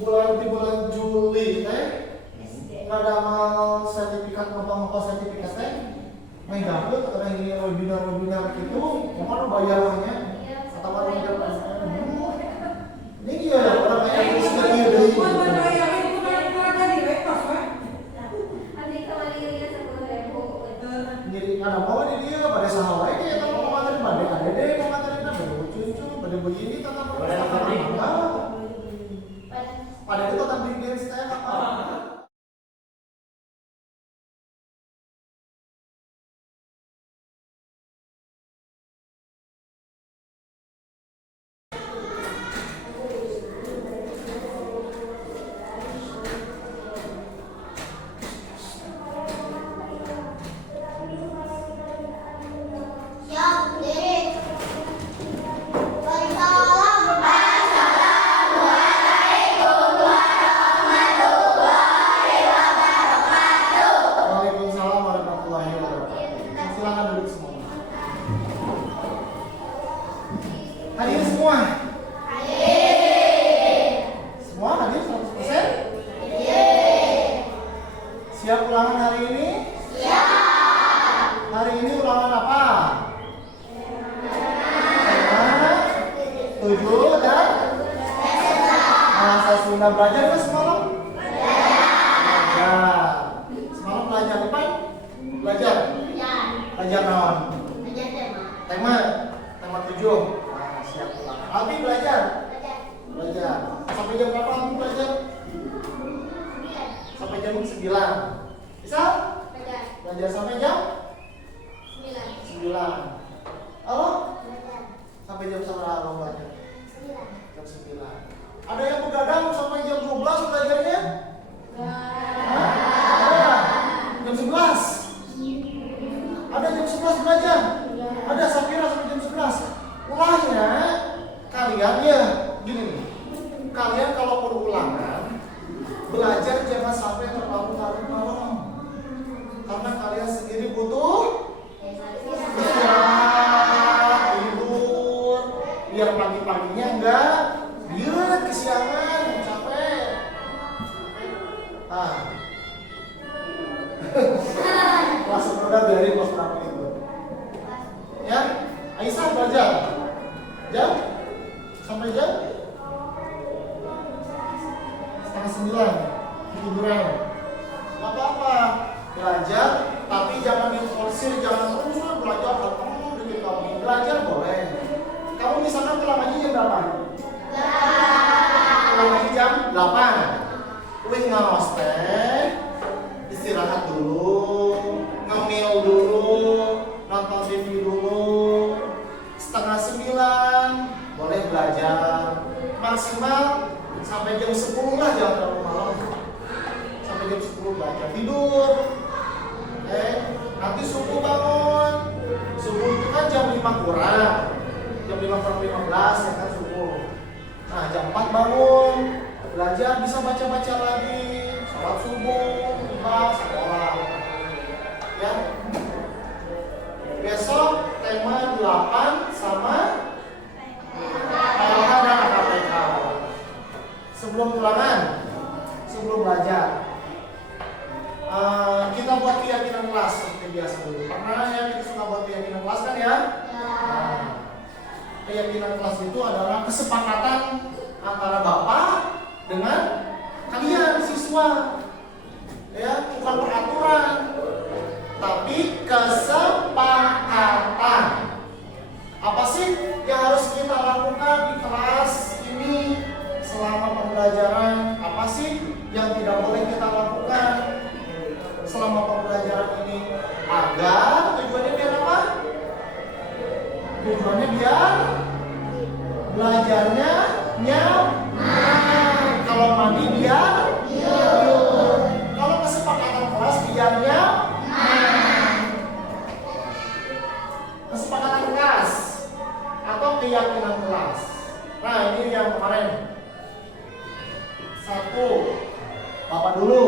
di bulan Juli teh SD. ngadamal sertifikat ngapa sertifikat teh main dapet atau ini webinar gitu kemana bayarnya Iya, atau mana sekolah bayar yang ini dia orang kayak gitu seperti itu Buat bayarin bukan keluarga di retos, Pak. Nanti kalau dia 10.000. jadi ada mau di dia pada sahawai kayak tahu mau nganterin pada ada deh mau nganterin pada cucu pada begini tentang pada itu tentang bikin saya apa Waalaikumsalam warahmatullahi wabarakatuh. Silakan duduk semua. Hadir semua? Semua hadir 100%? Siap ulangan hari ini? Siap. Hari ini ulangan apa? Tema 7 dan bahasa Sunda. Belajar nggak semalam? Belajar. Semalam belajar apa? Belajar naon? Tema 7. Nah, siap ulangan. Albi belajar. Sampai jam berapa Albi belajar? Sampai jam 9. Bisa? Belajar sampai jam 9. Halo? Sampai jam berapa lo belajar? Jam 9. Ada yang begadang sampai jam 12 belajarnya? Ada. Jam 11. Ada jam 11 belajar. Ada Safira sampai jam 11. Ulangnya kalian ya gini nih. Kalian kalau perlu ulangan belajar jangan sampai terlalu larut malam. Karena kalian sendiri butuh istirahat, tidur, biar pagi-paginya enggak biar kesiangan, capek. Kelas udah biarin kelas berapa itu. Ya, Aisyah belajar. Jam? Sampai jam? 8:30 tiduran. Gak apa-apa, belajar, tapi jangan diforsir, jangan terus belajar ketemu dengan kamu. Belajar boleh. Kamu misalkan pulang ngaji jam berapa? Pulang ngaji jam 8. Wih ngawas teh, istirahat dulu, ngemil dulu, nonton TV dulu. 8:30 boleh belajar. Maksimal sampai jam 10 lah, jangan terlalu malam. Sampai jam 10 belajar, tidur. Nanti subuh bangun. Subuh itu kan jam 5 kurang. Jam 5 kurang 15 ya kan subuh. Nah jam 4 bangun. Belajar bisa baca-baca lagi. Sholat subuh, sekolah. Ya. Besok tema 8 sama LH dan AKPK. Sebelum ulangan, sebelum belajar, kita buat keyakinan kelas seperti biasa dulu. Pernah ya kita suka buat keyakinan kelas kan ya? Nah, keyakinan kelas itu adalah kesepakatan antara bapak dengan kalian siswa. Ya, bukan peraturan, tapi kesepakatan. Apa sih yang harus kita lakukan di kelas ini selama pembelajaran? Apa sih yang tidak boleh kita lakukan selama pembelajaran ini? Agar tujuannya biar apa? Tujuannya biar belajarnya nyaman. Kalau mandi biar nyuruh. Kalau kesepakatan kelas biar nyaman. Kesepakatan kelas atau keyakinan kelas. Nah ini yang kemarin. 1, Bapak dulu.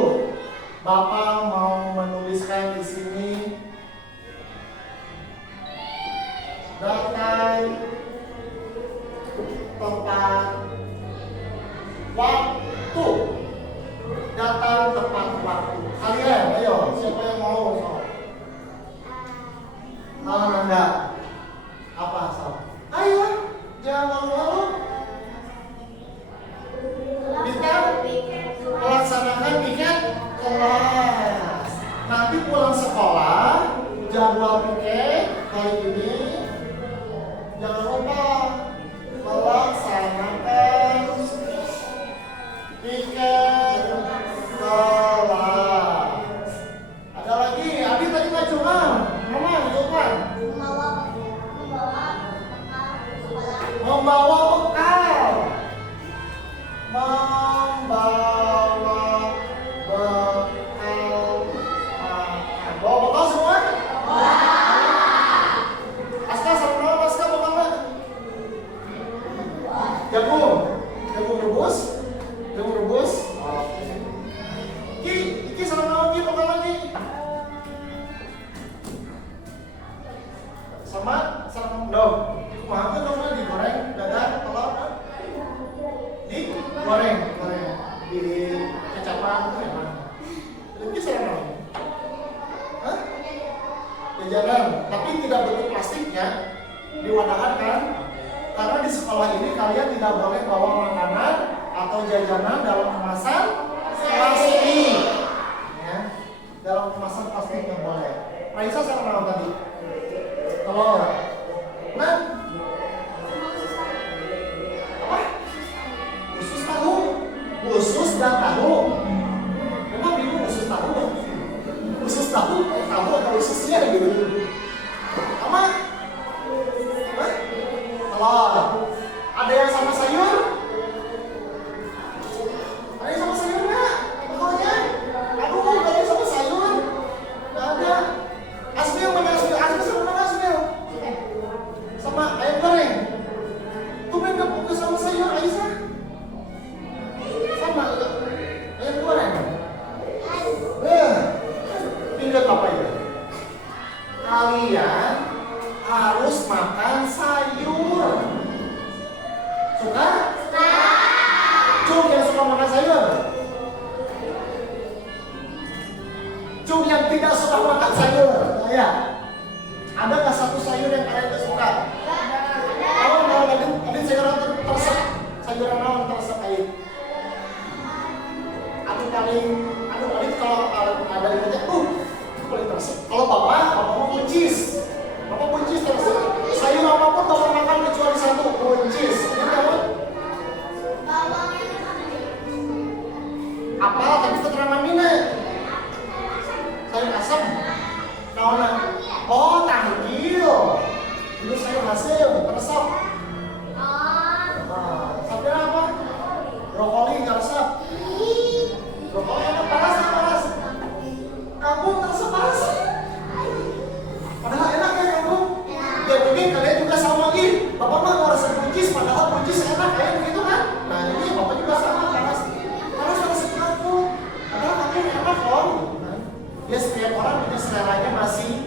Bapak mau menuliskan di sini daftar tempat waktu. datang tepat waktu. Kalian, ayo, siapa yang mau? Nanda. Apa asal? Ayo, jangan malu-malu. Kita melaksanakan piket kelas. Nanti pulang sekolah, jadwal piket kali ini jangan lupa melaksanakan piket kelas. Ada lagi, Abi tadi nggak cuma, Mama lupa. Membawa bekal. Bawa bekal semua? Aska, sama Aska bekalnya? Jagung rebus? Oke. Iki sama Ki bekal lagi? Sama dong. Kumaha dong digoreng, dadar, telur kan? Digoreng di kecapan itu emang. Ini sama. Hah? Jajanan, tapi tidak bentuk plastiknya, diwadahan kan? Karena di sekolah ini kalian tidak boleh bawa makanan atau jajanan dalam kemasan plastik. Ya, dalam kemasan plastik nggak boleh. Raisa sama nama tadi? Telur. Nah, apa? Usus dan tahu. Memang bingung usus tahu atau ususnya gitu. Sama? Telur. Ada yang sama sayur? Ada yang sama sayur nggak? Pokoknya, aduh, ada yang sama sayur? Nggak ada. Asmil sama mana Asmil? Sama ayam goreng. Tuh nggak fokus sama sayur Aisyah. Sama ayam goreng. Ingat apa ya? Kalian harus makan sayur. Suka? Cung yang suka makan sayur. Cung yang tidak suka makan sayur. Ya. Ada nggak satu sayur yang kalian tidak suka? Kalau adin sayuran tersek, sayuran naon tersek air. Adin kalau ada yang paling tersek. Kalau bapak mau buncis tersek. Sayur apapun bapak makan kecuali satu, buncis. Ini tahu? Apa? Tapi keterangan mina. Sayur asam. Kawan. Oh, tanggil. Itu sayur hasil, tersek. Sampai apa? Brokoli nggak resep. Brokoli enak panas. Kangkung terasa panas. Padahal enak ya kangkung. Ya mungkin kalian juga sama lagi. Bapak mah nggak resep buncis, padahal buncis enak kayak begitu kan? Nah ini bapak juga sama panas resep kangkung. Padahal kangkung enak loh. Ya setiap orang punya seleranya masing.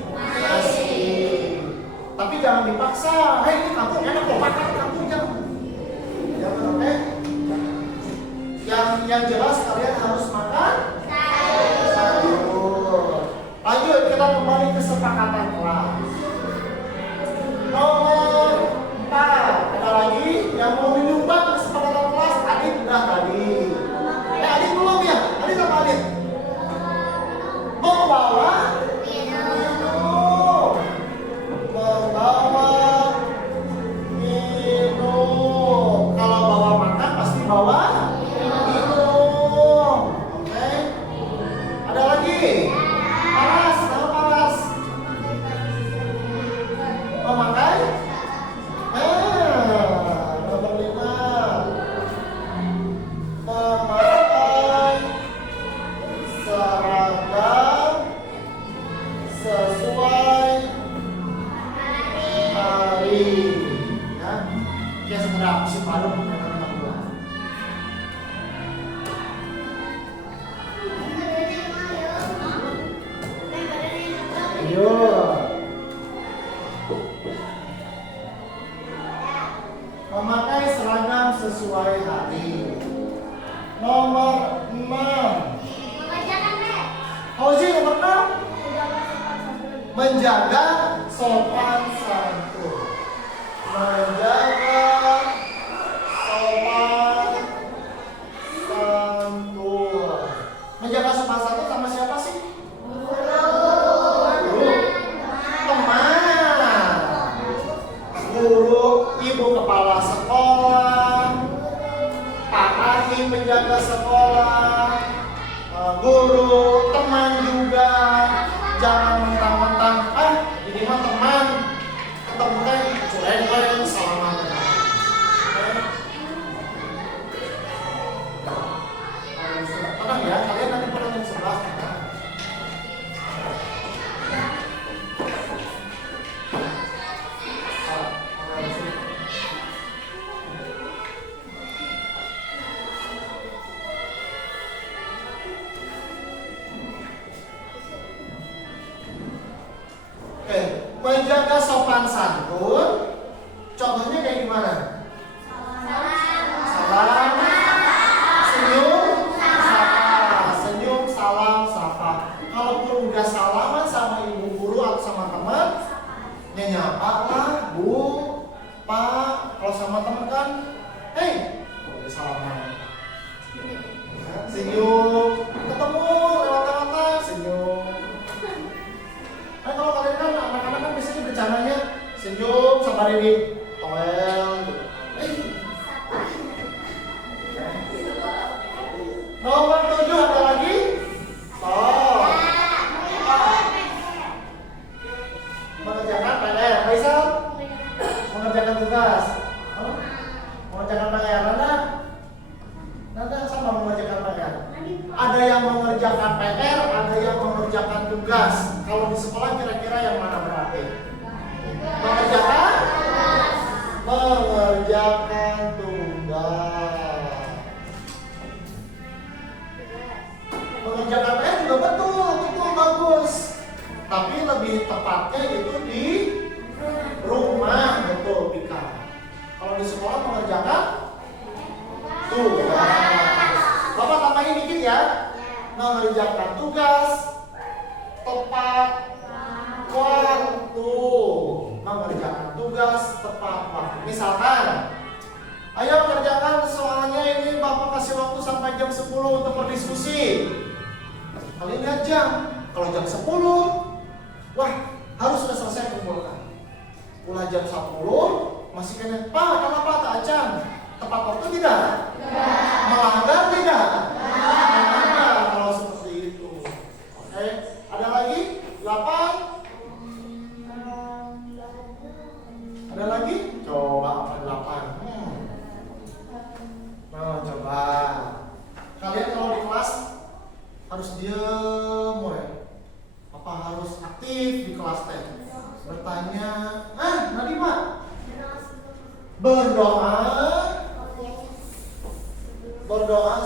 Tapi jangan dipaksa. Hei ini kangkung enak loh, makan kangkung jangan. Oke? Yang jelas kalian harus makan sayur. Lanjut kita kembali kesepakatan kelas. Nomor 4. Ada lagi yang mau menyumbang kesepakatan kelas? Adit udah tadi. Adit belum ya? Adit apa Adit? Membawa minum. Kalau bawa makan pasti bawa minum. Oke? Ada lagi? Paras. Memakai? Nomor 5. Memakai seragam sesuai hari. Ya, kayak sebenarnya si Padang memakai seragam sesuai hari. Nomor 6. menjaga sopan santun. Menjaga sopan santun. Menjaga sopan santun sama siapa sih? Guru. Teman. Guru, ibu kepala sekolah, Pak Ahli penjaga sekolah, guru, teman juga. Jangan mentang-mentang, ini mah teman, ketemu teh cuek-cuek salaman. Tenang ya, kalian nanti pada jam 11. Menjaga sopan santun, contohnya kayak gimana? Salam, senyum, sapa, senyum, salam, sapa. Kalaupun udah salaman sama ibu guru atau sama teman, ya nyapa lah, Bu, Pak. Kalau sama teman kan, hey, udah salaman, senyum, ketemu lewat-lewatan, senyum. Kalau kalian kan anak-anak kan biasanya bercandanya senyum sama Didi, toel gitu. Nomor 7 ada lagi? Mengerjakan PR. Faisal? Mengerjakan tugas. Mengerjakan PR. Nanda sama mengerjakan PR. Ada yang mengerjakan PR, ada yang mengerjakan tugas. Kalau di sekolah kira-kira yang mana berarti? Mengerjakan tugas. Mengerjakan PR juga betul bagus. Tapi lebih tepatnya itu di rumah, betul Pika. Kalau di sekolah mengerjakan tugas. Bapak tambahin dikit ya. Mengerjakan tugas tepat waktu. Mengerjakan tugas tepat waktu. Misalkan, ayo kerjakan soalnya ini Bapak kasih waktu sampai jam 10 untuk berdiskusi. Kalian lihat jam. Kalau jam 10, wah harus sudah selesai kumpulkan. Ulah jam 10 masih kena, Pak kenapa tak acan? Tepat waktu tidak? Melanggar tidak? Melanggar kalau seperti itu. Oke, ada lagi? 8? Ada lagi? Coba apa 8? Nah, coba. Kalian kalau di kelas harus diam, apa harus aktif di kelas teh? Bertanya, Nadima, berdoa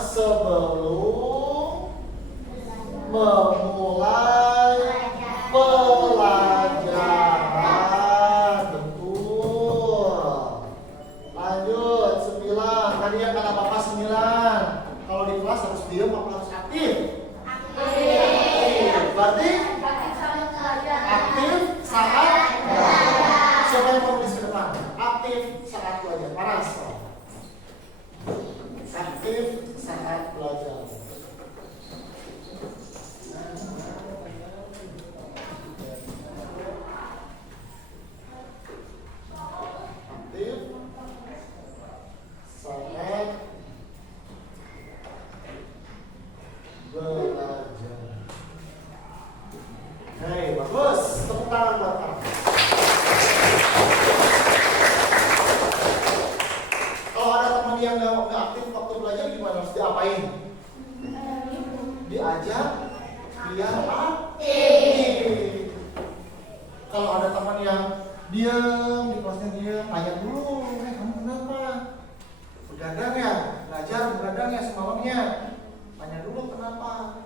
sebelum memulai pelajaran. Betul. Lanjut 9. Tadi yang kata Bapak 9. Kalau di kelas harus diam apa harus aktif? Aktif. Berarti aktif saat belajar. Siapa yang mau tulis ke depan? Aktif saat belajar. Panas. Aktif saat belajar. Aktif saat belajar. Hei, bagus. Tepuk tangan buat kamu. Kalau ada teman yang nggak aktif waktu belajar gimana? Harus diapain? Diajak biar aktif. Kalau ada teman yang diam di kelasnya diam, tanya dulu, kamu kenapa? Begadang ya? Belajar begadang ya semalamnya? Tanya dulu kenapa?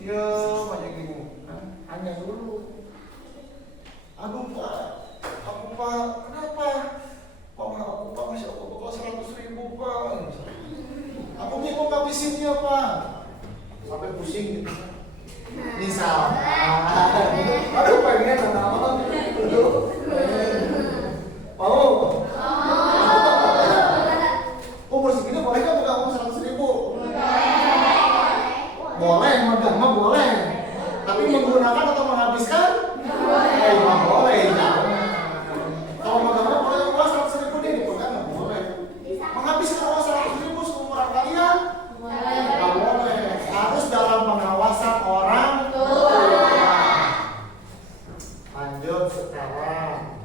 Diam aja gini, tanya dulu. Aduh Pak, aku Pak, kenapa? Aku Pak masih aku bakal 100.000 Pak. Aku bingung ngabisinnya Pak. Sampai pusing gitu. Misalkan, aduh pengen nama duduk. Mau? Umur segini boleh nggak buka uang 100.000? Boleh, megang mah boleh. Tapi menggunakan atau menghabiskan? Mah boleh, jangan. Kalau megang mah boleh uang 100.000 dia dipegang nggak boleh. Menghabiskan uang 100.000 seumuran kalian? Nggak boleh. Harus dalam pengawasan orang tua. Lanjut sekarang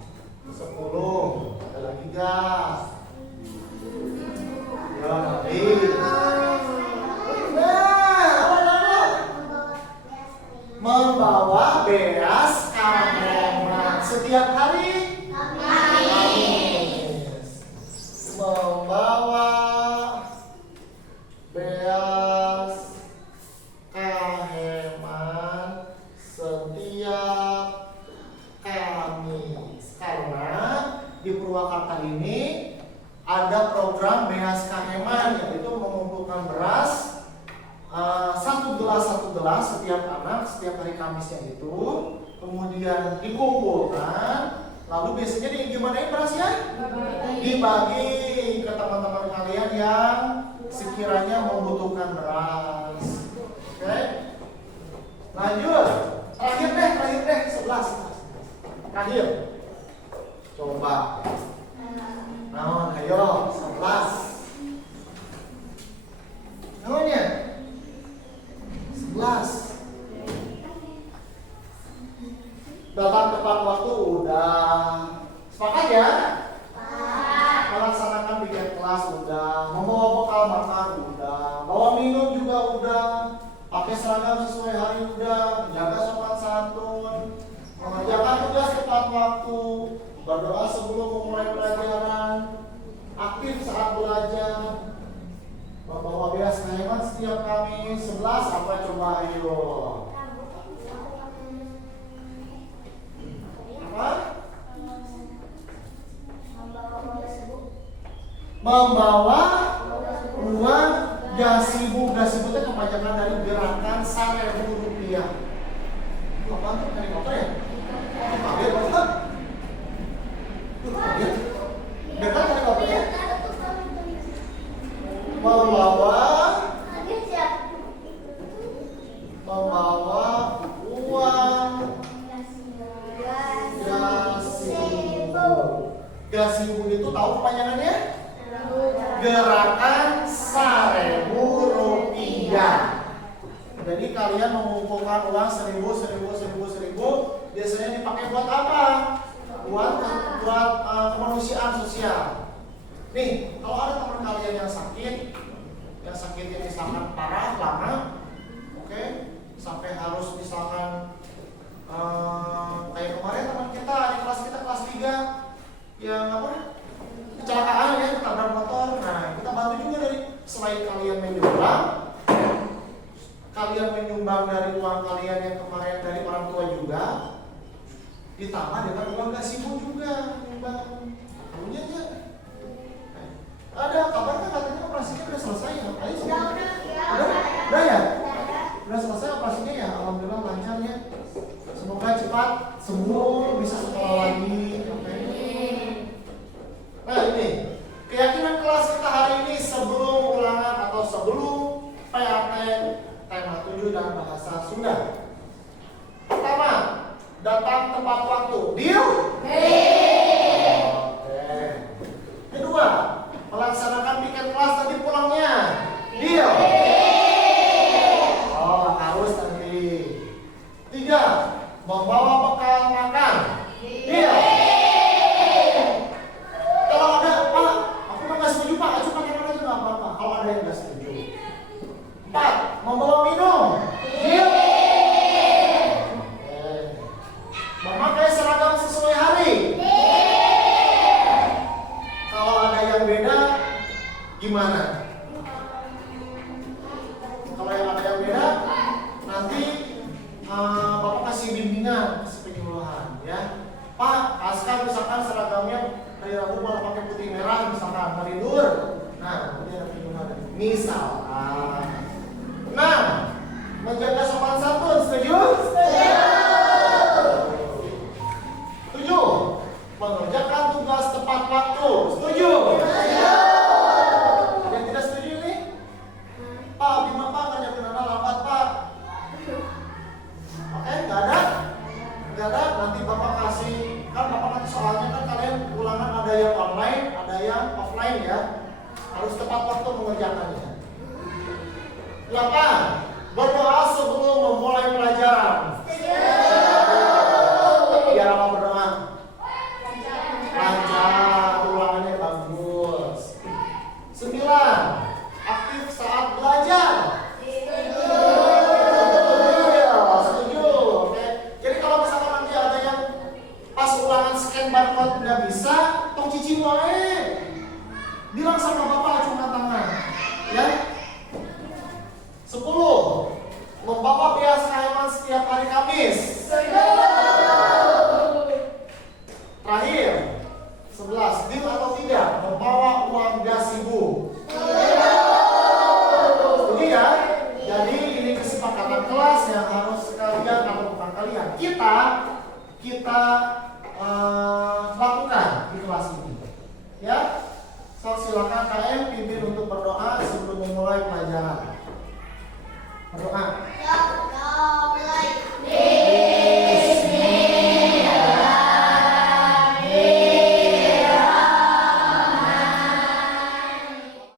10. Ada lagi gas. Ya nanti. Membawa beas hemat setiap hari. Membawa beas hemat setiap Kamis. Karena di Purwakarta ini ada program beas hemat, yaitu mengumpulkan beras satu gelas setiap anak setiap hari Kamisnya itu, kemudian dikumpulkan, lalu biasanya gimanain berasnya? Dibagi ke teman-teman kalian yang sekiranya membutuhkan beras. Oke? Lanjut. Terakhir deh 11. Terakhir. Coba. Nah, ayo 11. Namanya 11. Datang tepat waktu udah. Sepakat ya? Melaksanakan piket kelas udah. Membawa bekal makan udah. Bawa minum juga udah. Pakai seragam sesuai hari udah. Menjaga sopan santun. Mengerjakan tugas tepat waktu. Berdoa sebelum memulai pelajaran. Aktif saat belajar. Membawa beas hemat setiap Kamis. 11 apa coba ayo? Apa? Membawa uang gasibu. Gasibu itu kepanjangan dari gerakan 1.000 rupiah. Apa tuh helikopter ya? Kaget banget. Kaget. Dekat helikopternya. Membawa uang gasibu itu tahu kepanjangannya? Gerakan 1.000 rupiah. Jadi kalian mengumpulkan uang 1.000 biasanya dipakai buat apa? Buat kemanusiaan sosial. Nih, kalau ada teman kalian yang sakitnya misalkan parah, lama, oke, sampai harus misalkan kayak kemarin teman kita di kelas 3 yang apa? Kecelakaan ya, ketabrak motor. Nah, kita bantu juga dari selain kalian menyumbang dari uang kalian yang kemarin dari orang tua juga, ditambah dengan uang gasibu juga menyumbang. Tahunya aja. Ada kabarnya katanya operasinya udah selesai ya? Udah ya? Udah selesai operasinya ya? Alhamdulillah lancar ya. Semoga cepat sembuh, bisa sekolah lagi. Nah ini keyakinan kelas kita hari ini sebelum ulangan atau sebelum PAT tema 7 dan bahasa Sunda. Pertama, datang tepat waktu. Deal? Oke. Kedua, melaksanakan piket kelas nanti pulangnya. Deal? Oh, harus nanti. 3, membawa bekal makan. Deal? Kalau ada, Pak, aku nggak setuju Pak, cuma tangan aja nggak apa-apa. Kalau ada yang nggak setuju. 4, membawa minum. Deal? Memakai seragam sesuai hari. Kalau ada yang beda, gimana? Kalau yang ada yang beda, nanti Bapak kasih bimbingan, kasih penyuluhan, ya. Pak, Askar misalkan seragamnya hari Rabu malah pakai putih merah, misalkan hari Dur. Nah, nanti ada penyuluhan. Misalkan. 6, Menjaga sopan santun, setuju? Setuju? Mengerjakan tugas tepat waktu, setuju? Yang tidak setuju ini? Pak, gimana Pak? Nggak nyampe lambat Pak. Oke, nggak ada? Nggak ada, nanti Bapak kasih. Kan Bapak nanti soalnya kan kalian ulangan ada yang online, ada yang offline ya. Harus tepat waktu mengerjakannya. 8. Berdoa sebelum memulai pelajaran. Biar apa berdoa? Lancar, ulangannya bagus. 9. Aktif saat belajar. Setuju. Oke. Jadi kalau misalkan nanti ada yang pas ulangan scan barcode nggak bisa, tong cici wae. Bilang sama Bapak acungkan tangan. Ya. 10. Membawa bias KM setiap hari Kamis. Terakhir 11. Deal atau tidak membawa uang gasibu. Setuju ya? Jadi ini kesepakatan kelas yang harus kalian atau bukan kalian, kita lakukan di kelas ini. Ya. So, silakan KM pimpin untuk berdoa sebelum memulai pelajaran. Berdoa.